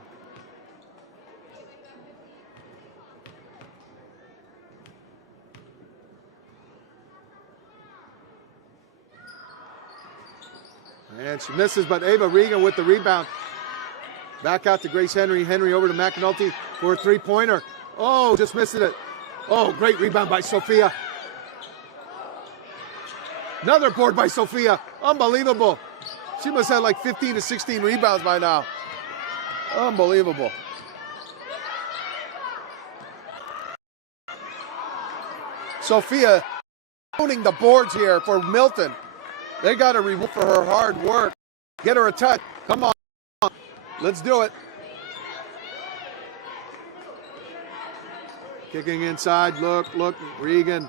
And she misses, but Ava Regan with the rebound. Back out to Grace Henry. Henry over to McAnulty for a three-pointer. Oh, just missing it. Oh, great rebound by Sophia. Another board by Sophia. Unbelievable. She must have like 15 to 16 rebounds by now. Unbelievable. Sophia owning the boards here for Milton. They got a reward for her hard work. Get her a touch. Come on. Let's do it. Kicking inside. Look. Regan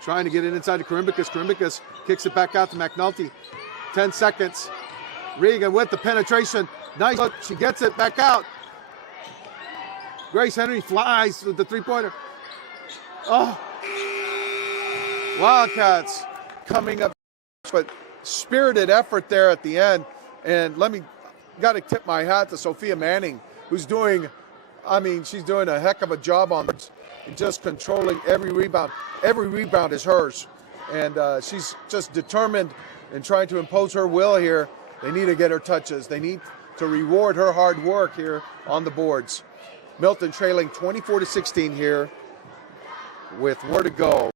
trying to get it inside to Karimbicus. Karimbicus kicks it back out to McNulty. 10 seconds. Regan with the penetration. Nice look. She gets it back out. Grace Henry flies with the three-pointer. Oh. Wildcats coming up. But spirited effort there at the end. And got to tip my hat to Sophia Manning, who's doing, she's doing a heck of a job on just controlling every rebound. Every rebound is hers. and she's just determined in trying to impose her will here. They need to get her touches. They need to reward her hard work here on the boards. Milton trailing 24-16 here with more to go.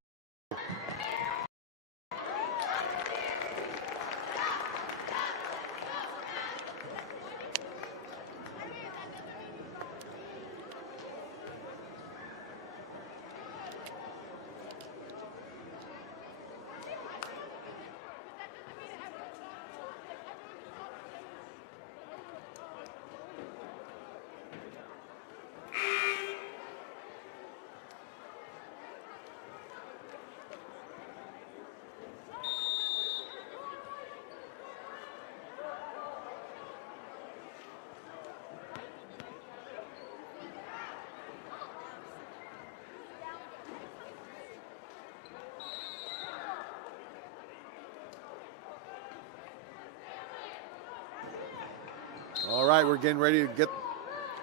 All right, we're getting ready to get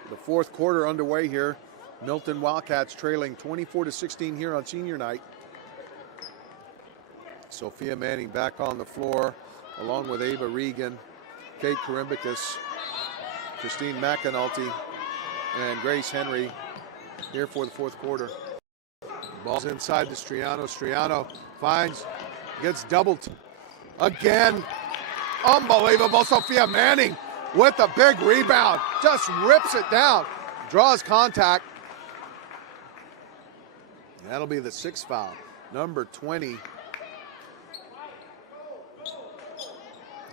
the fourth quarter underway here. Milton Wildcats trailing 24-16 here on senior night. Sophia Manning back on the floor along with Ava Regan, Kate Karimbicus, Christine McAnulty, and Grace Henry here for the fourth quarter. Ball's inside to Striano. Striano finds, gets doubled again. Unbelievable, Sophia Manning with a big rebound, just rips it down, draws contact. That'll be the sixth foul. Number 20,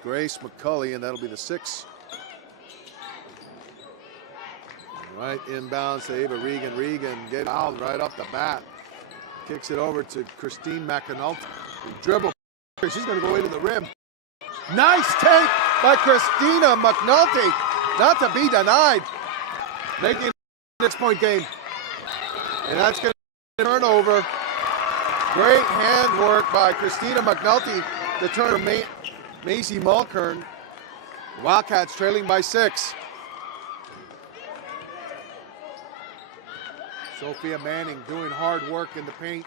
Grace McCulley, and that'll be the sixth. Right inbounds to Ava Regan. Regan get out right off the bat. Kicks it over to Christine McAnulty. Dribble. She's going to go into the rim. Nice take by Christina McNulty. Not to be denied. Making it a 6-point game. And that's going to turn over. Great handwork by Christina McNulty to turn Macy Mulkern. Wildcats trailing by 6. Sophia Manning doing hard work in the paint.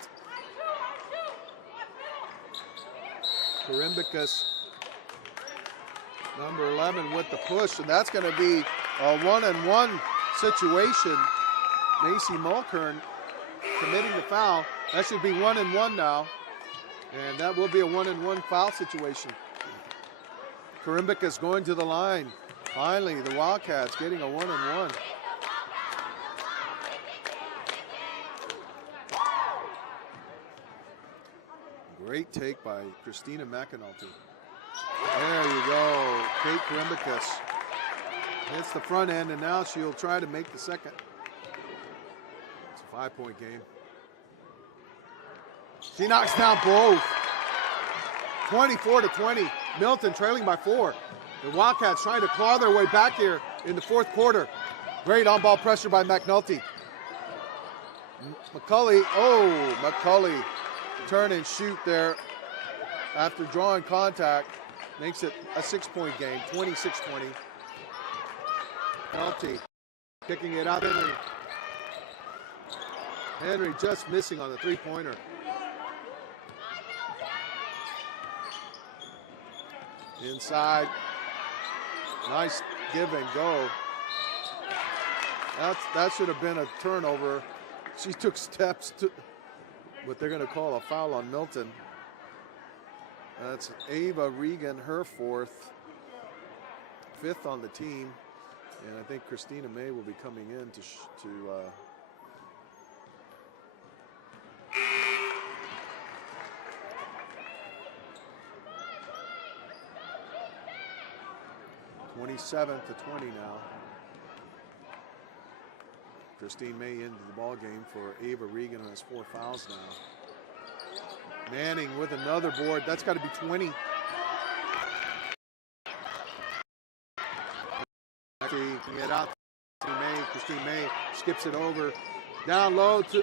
Karimbicus, number 11 with the push, and that's going to be a 1-on-1 situation. Macy Mulkern committing the foul. That should be 1-on-1 now, and that will be a 1-on-1 foul situation. Karimbicus going to the line. Finally, the Wildcats getting a 1-on-1. Great take by Christina McAnulty. There you go, Kate Karimbicus hits the front end, and now she'll try to make the second. It's a 5-point game. She knocks down both. 24-20, Milton trailing by 4. The Wildcats trying to claw their way back here in the fourth quarter. Great on-ball pressure by McNulty. McCulley, turn and shoot there after drawing contact. Makes it a 6-point game, 26-20. Penalty, kicking it out. Henry just missing on the three-pointer. Inside, nice give and go. That should have been a turnover. She took steps to what they're going to call a foul on Milton. That's Ava Regan, her fifth on the team. And I think Christina May will be coming in to 27-20 now. Christine May into the ball game for Ava Regan, who has 4 fouls now. Manning with another board. That's got to be 20. Get out to May. Christine May skips it over. Down low to,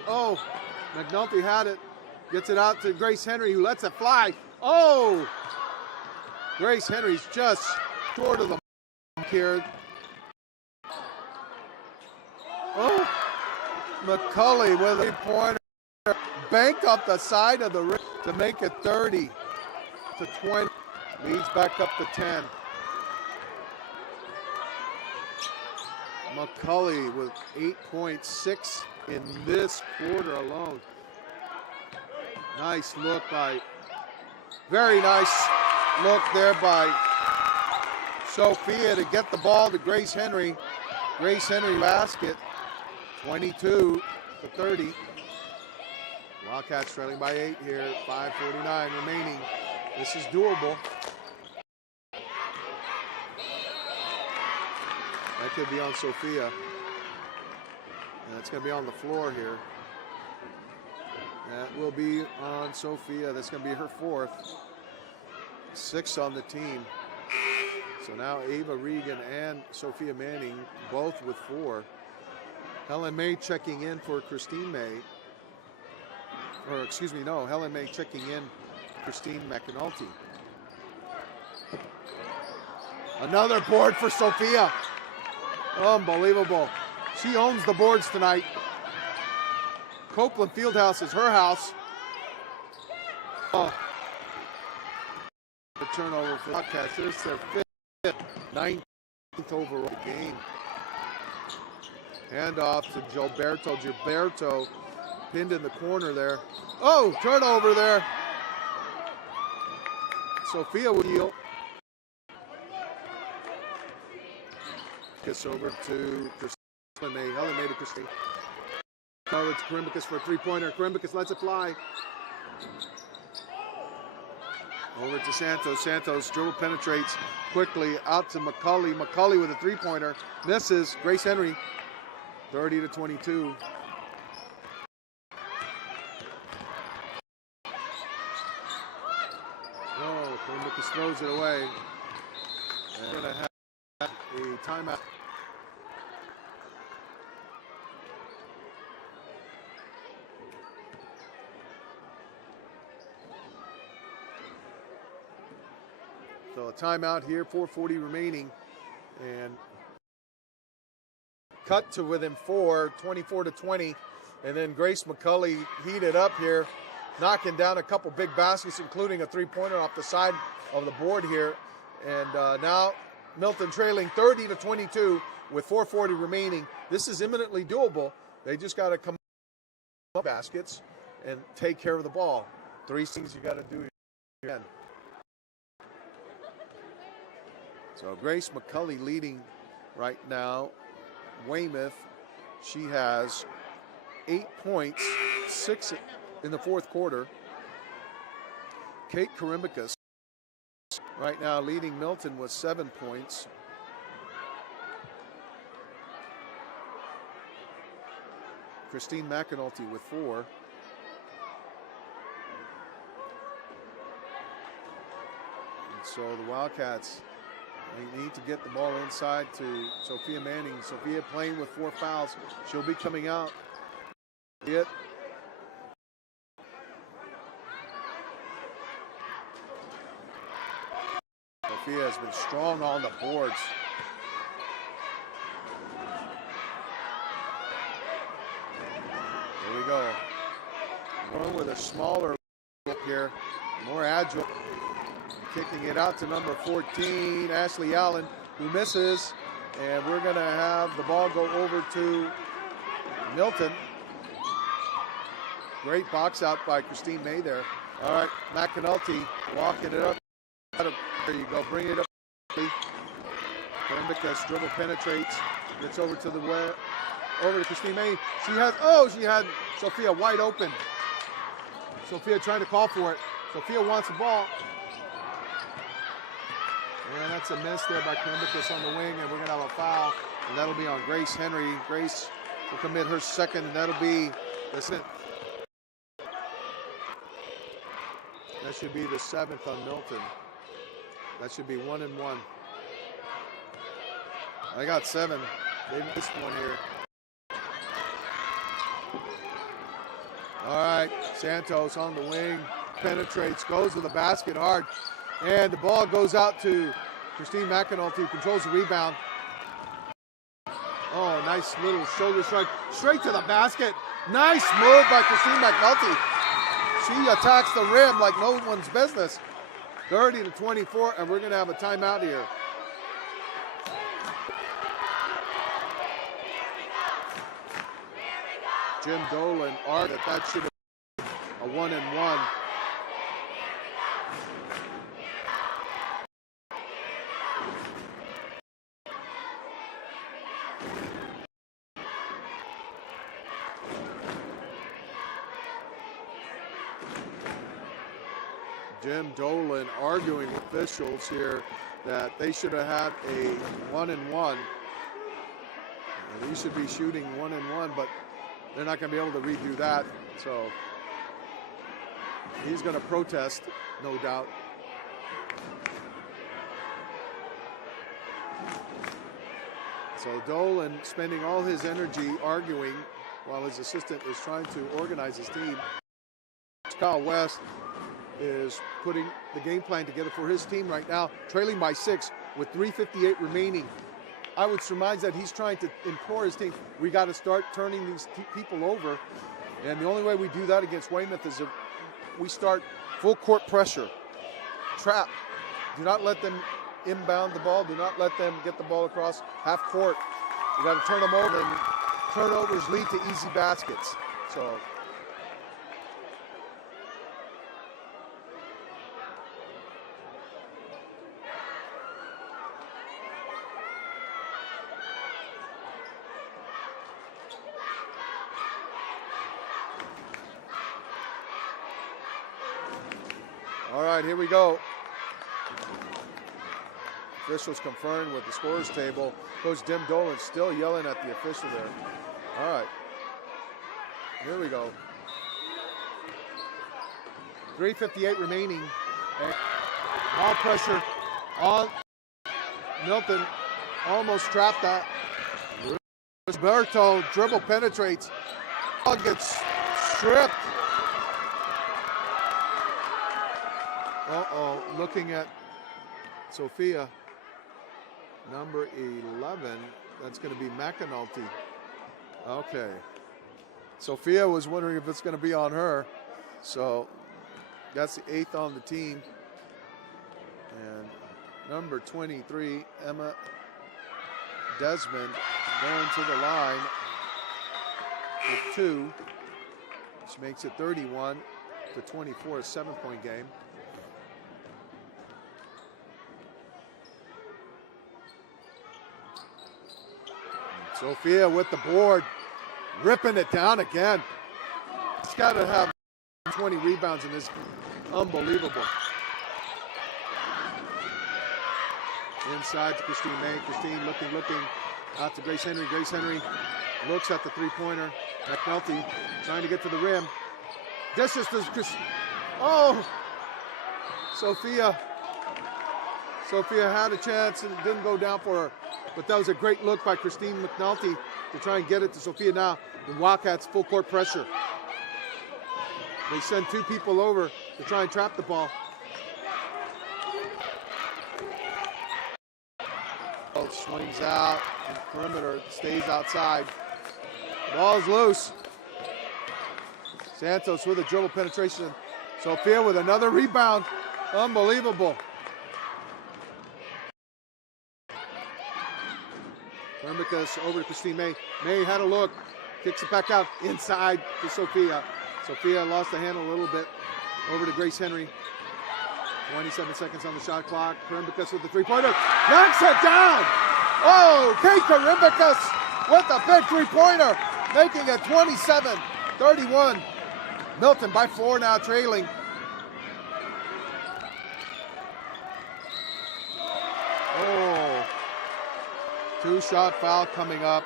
McNulty had it. Gets it out to Grace Henry, who lets it fly. Grace Henry's just short of the mark here. McCulley with a 3-pointer. banked off the side of the rim to make it 30 to 20. Leads back up to 10. McCulley with 8.6 in this quarter alone. Nice look very nice look there by Sophia to get the ball to Grace Henry. Grace Henry basket, 22 to 30. Wildcats trailing by 8 here, 5:49 remaining. This is doable. That could be on Sophia. And it's going to be on the floor here. That will be on Sophia. That's going to be her 4th. 6 on the team. So now Ava Regan and Sophia Manning both with 4. Helen May checking in for Christine May. Or excuse me, no, Helen May checking in Christine McAnulty. Another board for Sophia. Unbelievable. She owns the boards tonight. Copeland Fieldhouse is her house. Oh. The turnover for Wildcats. It's their 5th, 19th overall game. Hand off to Gilberto. Gilberto pinned in the corner there. Oh, turnover there. Sophia will yield. Kiss over to Christine May. Helen May to Christine. Over to Karimbicus for a 3-pointer. Karimbicus lets it fly. Over to Santos. Santos dribble penetrates quickly out to McCulley. McCulley with a 3-pointer. Misses. Grace Henry, 30 to 22. Oh, Karimbicus throws it away. And we're going to have a timeout. So a timeout here, 4:40 remaining, and cut to within 4, 24 to 20, and then Grace McCulley heated up here, knocking down a couple big baskets, including a 3-pointer off the side of the board here, and now Milton trailing 30 to 22 with 4:40 remaining. This is imminently doable. They just got to come up baskets and take care of the ball. 3 things you got to do again. So Grace McCulley leading right now. Weymouth, she has 8 points, 6 in the 4th quarter. Kate Karimbicus right now leading Milton with 7 points. Christine McAnulty with 4. And so the Wildcats, they need to get the ball inside to Sophia Manning. Sophia playing with 4 fouls. She'll be coming out. Sophia has been strong on the boards. There we go. Going with a smaller look here, more agile. Kicking it out to number 14, Ashley Allen, who misses. And we're going to have the ball go over to Milton. Great box out by Christine May there. All right, McAnulty walking it up. There you go, bring it up. Karimbicus dribble penetrates, gets over to over to Christine May. She had Sophia wide open. Sophia trying to call for it. Sophia wants the ball. And that's a miss there by Karimbicus on the wing, and we're going to have a foul, and that'll be on Grace Henry. Grace will commit her 2nd, and that'll be the 7th. That should be the 7th on Milton. That should be 1 and 1. I got 7. They missed one here. All right, Santos on the wing, penetrates, goes to the basket hard. And the ball goes out to Christine McAnulty, who controls the rebound. Oh, nice little shoulder strike. Straight to the basket. Nice move by Christine McNulty. She attacks the rim like no one's business. 30-24, and we're going to have a timeout here. Jim Dolan argued that should have been a 1-and-1. Jim Dolan arguing with officials here that they should have had a 1-and-1. He should be shooting 1-and-1, but they're not going to be able to redo that. So he's going to protest, no doubt. So Dolan spending all his energy arguing while his assistant is trying to organize his team. Kyle West is putting the game plan together for his team right now, trailing by 6 with 3:58 remaining. I would surmise that he's trying to implore his team, we got to start turning these people over. And the only way we do that against Weymouth is if we start full court pressure. Trap. Do not let them inbound the ball. Do not let them get the ball across half court. You got to turn them over, and turnovers lead to easy baskets. So all right, here we go. Officials confirmed with the scores table. Coach Jim Dolan still yelling at the official there. All right, here we go. 3:58 remaining. All pressure on Milton. Almost trapped that. Roberto dribble penetrates. Ball gets stripped. Uh-oh, looking at Sophia, number 11. That's going to be McAnulty. Okay. Sophia was wondering if it's going to be on her. So that's the 8th on the team. And number 23, Emma Desmond, going to the line with 2, which makes it 31-24, a 7-point game. Sophia with the board, ripping it down again. She's got to have 20 rebounds in this. Unbelievable. Inside to Christine May. Christine looking out to Grace Henry. Grace Henry looks at the three-pointer. McNulty trying to get to the rim. Dishes to Chris. Oh! Sophia had a chance and it didn't go down for her. But that was a great look by Christine McNulty to try and get it to Sophia now. The Wildcats full court pressure. They send 2 people over to try and trap the ball. Ball swings out, and perimeter stays outside. Ball's loose. Santos with a dribble penetration. Sophia with another rebound. Unbelievable. Vermicus over to Christine May. May had a look, kicks it back out inside to Sophia. Sophia lost the handle a little bit. Over to Grace Henry. 27 seconds on the shot clock. Vermicus with the three-pointer. Knocks it down! Oh, Kate Vermicus with a big three-pointer, making it 27-31. Milton by 4 now, trailing. Oh. 2-shot foul coming up.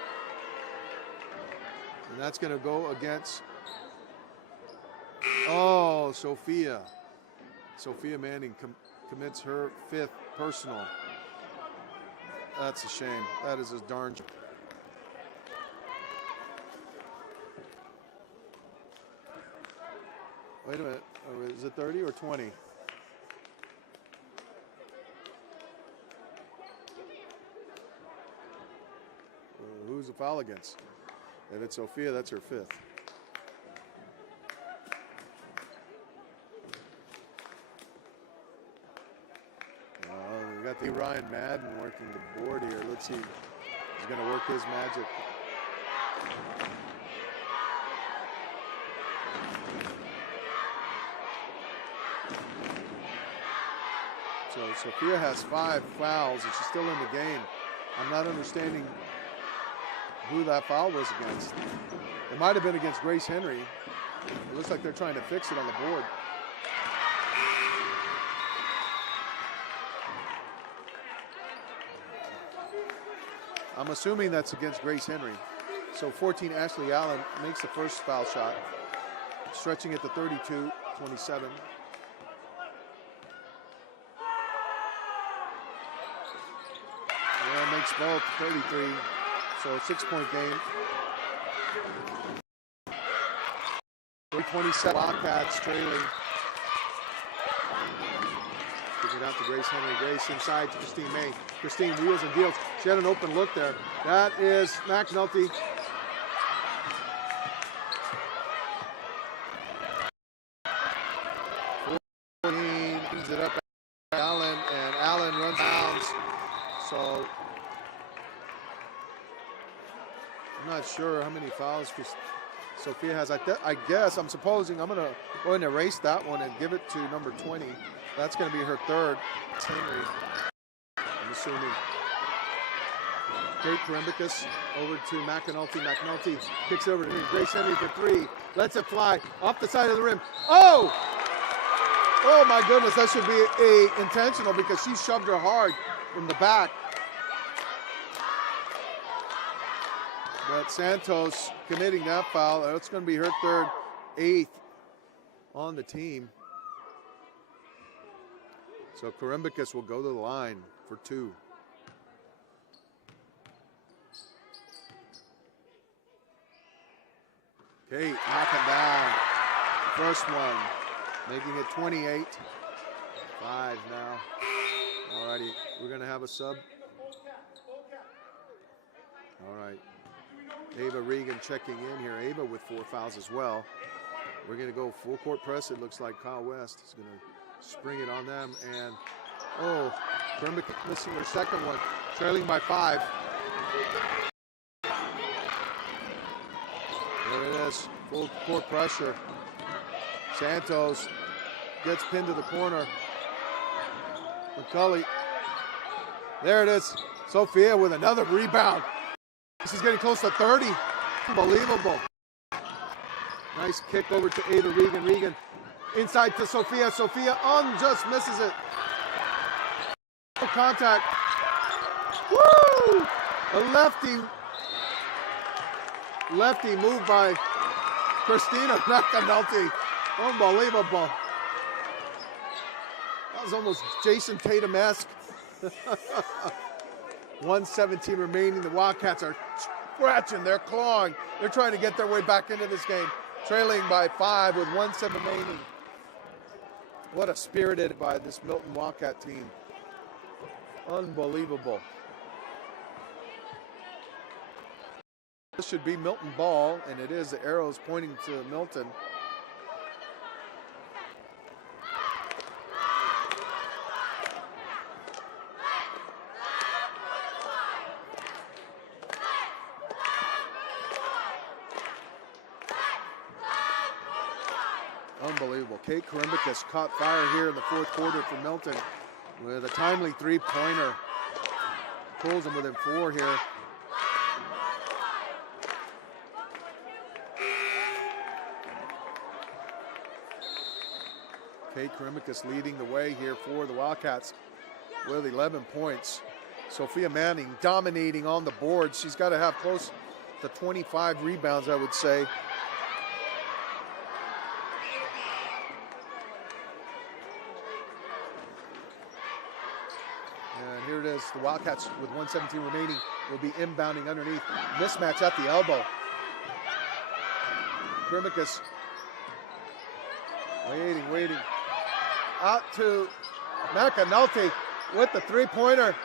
And that's going to go against, Sophia. Sophia Manning commits her 5th personal. That's a shame. That is a darn. Wait a minute. Is it 30 or 20? Who's the foul against? If it's Sophia, that's her 5th. think Ryan Madden working the board here. Let's see. He's going to work his magic. So Sophia has 5 fouls and she's still in the game. I'm not understanding who that foul was against. It might have been against Grace Henry. It looks like they're trying to fix it on the board. I'm assuming that's against Grace Henry. So 14, Ashley Allen makes the first foul shot, stretching it to 32-27. Yeah, makes both 33. So a 6-point game. 27 Wildcats trailing. Giving it out to Grace Henry. Grace inside to Christine May. Christine wheels and deals. She had an open look there. That is McNulty. Brings it up to Allen, and Allen runs bounds. So I'm not sure how many fouls Sophia has. I guess, I'm supposing, I'm going to go ahead and erase that one and give it to number 20. That's going to be her third. Henry, I'm assuming. Kate Karembicus over to McAnulty. McNulty kicks it over to Grace Henry for 3. Lets it fly off the side of the rim. Oh! Oh my goodness, that should be intentional because she shoved her hard from the back. But Santos committing that foul. That's going to be her third, 8th on the team. So Karembicus will go to the line for 2. Kate knocking down the first one, making it 28-5 now. All righty, we're going to have a sub. All right. Ava Regan checking in here. Ava with 4 fouls as well. We're going to go full court press. It looks like Kyle West is going to spring it on them. And, oh, Karembicus missing her second one, trailing by 5. There it is, full court pressure. Santos gets pinned to the corner. McCulley. There it is. Sophia with another rebound. This is getting close to 30. Unbelievable. Nice kick over to Ava Regan. Regan inside to Sophia. Sophia just misses it. No contact. Woo! A lefty move by Christina McAnulty. Unbelievable. That was almost Jason Tatum-esque. 1:17 remaining. The Wildcats are scratching, they're clawing. They're trying to get their way back into this game. Trailing by 5 with 1:7 remaining. What a spirited by this Milton Wildcat team. Unbelievable. This should be Milton ball, and it is. The arrows pointing to Milton. Unbelievable. Kate Karembicus caught fire here in the 4th quarter for Milton with a timely 3-pointer. Pulls them within 4 here. Kate Karembicus leading the way here for the Wildcats with 11 points. Sophia Manning dominating on the board. She's got to have close to 25 rebounds, I would say. And here it is. The Wildcats with 1:17 remaining will be inbounding underneath. Mismatch at the elbow. Karembicus waiting. Out to McAnulty with the 3-pointer.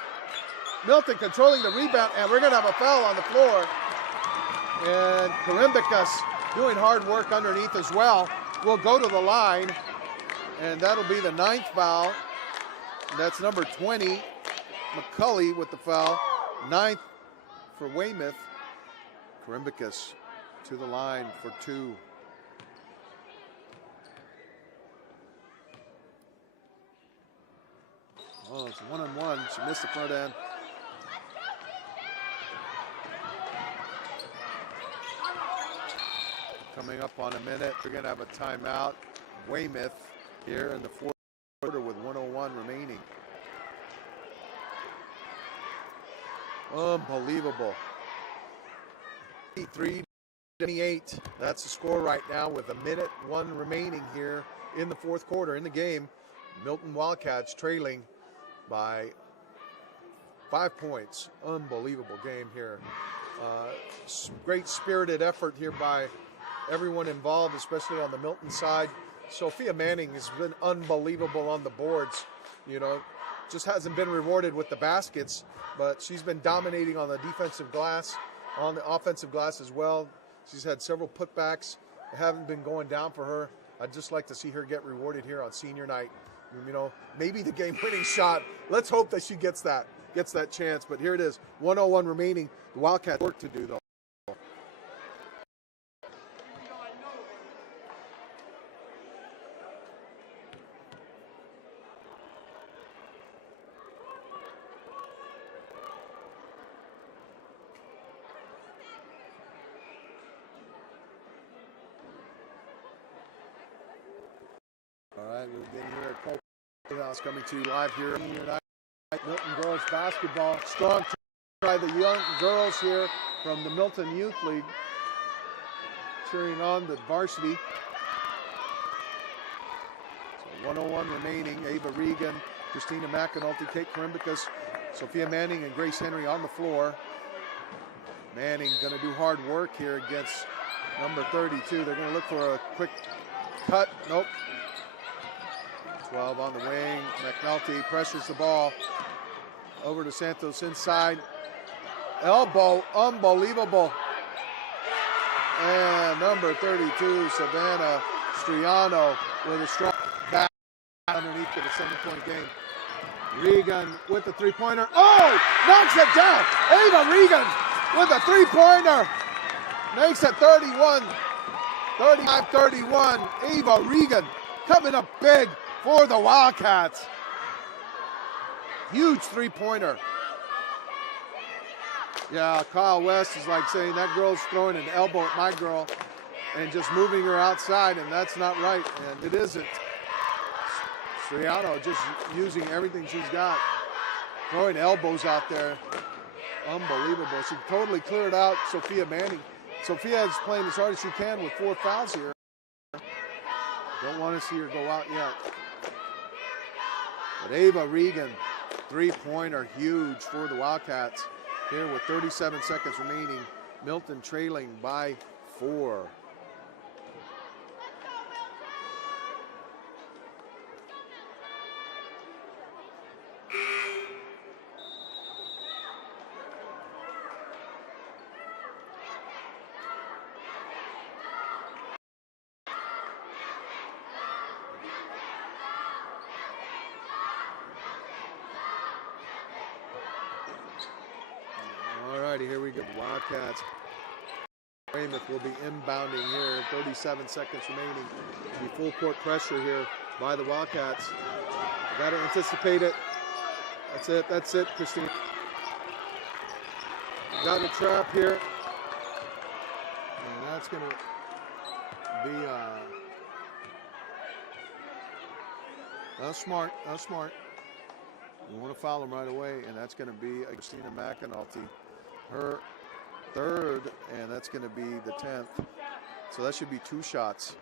Milton controlling the rebound, and we're going to have a foul on the floor. And Karembicus doing hard work underneath as well. Will go to the line, and that'll be the 9th foul. That's number 20 McCulley with the foul. 9th for Weymouth. Karimbicus to the line for 2. Oh, it's 1-on-1. She missed the front end. Coming up on a minute, we're going to have a timeout. Weymouth here in the fourth quarter with 1:01 remaining. Unbelievable. 3-28. That's the score right now with 1:01 remaining here in the fourth quarter in the game. Milton Wildcats trailing by 5 points. Unbelievable game here. Great spirited effort here by everyone involved, especially on the Milton side. Sophia Manning has been unbelievable on the boards. You know, just hasn't been rewarded with the baskets, but she's been dominating on the defensive glass, on the offensive glass as well. She's had several putbacks. They haven't been going down for her. I'd just like to see her get rewarded here on senior night. You know, maybe the game-winning shot. Let's hope that she gets that chance. But here it is, 1:01 remaining. The Wildcats work to do, though. All right, we've been here at Cold House coming to you live here tonight. Milton girls basketball. Strong by the young girls here from the Milton Youth League. Cheering on the varsity. So 1:01 remaining. Ava Regan, Christina McAnulty, Kate Karimbicus, Sophia Manning, and Grace Henry on the floor. Manning going to do hard work here against number 32. They're going to look for a quick cut. Nope. 12 on the wing. McNulty pressures the ball over to Santos inside. Elbow, unbelievable. And number 32, Savannah Striano with a strong back underneath it, a 7-point game. Regan with the three-pointer. Oh, knocks it down. Ava Regan with a three-pointer. Makes it 35-31. Ava Regan coming up big for the Wildcats. Huge three-pointer. Yeah, Kyle West is like saying that girl's throwing an elbow at my girl and just moving her outside, and that's not right, and it isn't. Striano just using everything she's got, throwing elbows out there. Unbelievable. She totally cleared out Sophia Manning. Sophia is playing as hard as she can with 4 fouls here. Don't want to see her go out yet. But Ava Regan, three-pointer, huge for the Wildcats here with 37 seconds remaining. Milton trailing by 4. Here we go. Wildcats. Weymouth will be inbounding here. 37 seconds remaining. Be full court pressure here by the Wildcats. Got to anticipate it. That's it. That's it, Christine. Got a trap here. And that's going to be that's smart. That's smart. We want to foul them right away, and that's going to be Christina McAnulty. Her third, and that's going to be the 10th. So that should be 2 shots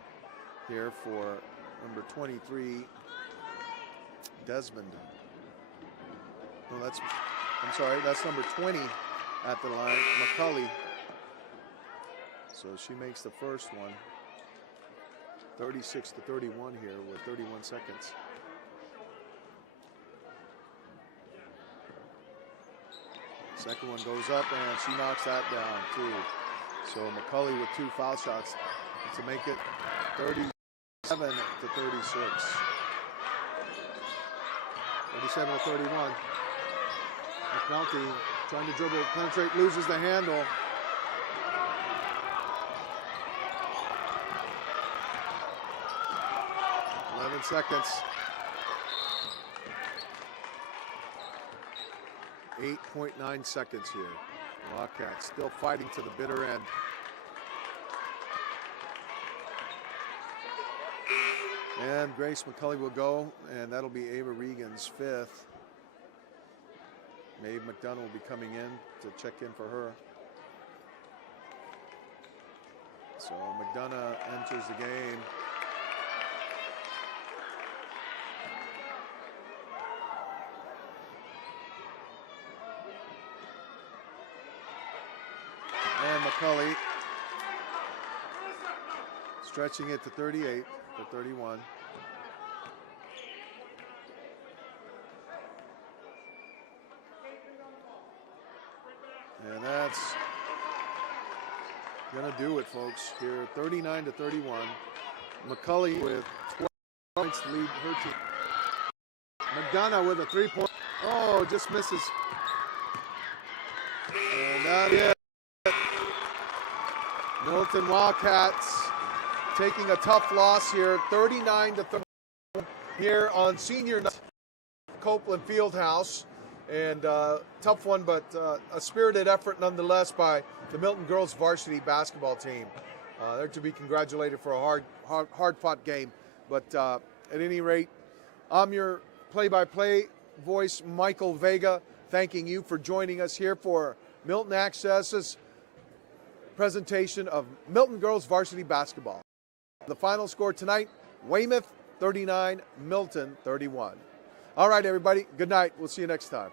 here for number 23, Desmond. No, I'm sorry, that's number 20 at the line, McCulley. So she makes the first one. 36-31 here with 31 seconds. Second one goes up, and she knocks that down, too. So McCulley with 2 foul shots to make it 37-36. 37-31. McNulty trying to dribble, penetrate, loses the handle. Seconds. 8.9 seconds here. Wildcats still fighting to the bitter end. And Grace McCulley will go, and that'll be Ava Regan's 5th. Maeve McDonough will be coming in to check in for her. So McDonough enters the game. And McCulley stretching it to 38 to 31. And that's gonna do it, folks. Here, 39 to 31. McCulley with 12 points to lead her team. McDonough with a 3-point. Oh, just misses. And that is it. Milton Wildcats taking a tough loss here, 39 to 31 here on senior night, Copeland Fieldhouse. And tough one, but a spirited effort nonetheless by the Milton girls varsity basketball team. They're to be congratulated for a hard-fought game. But at any rate, I'm your play-by-play voice, Michael Vega, thanking you for joining us here for Milton Access's presentation of Milton girls varsity basketball. The final score tonight, Weymouth 39, Milton 31. All right, everybody, good night. We'll see you next time.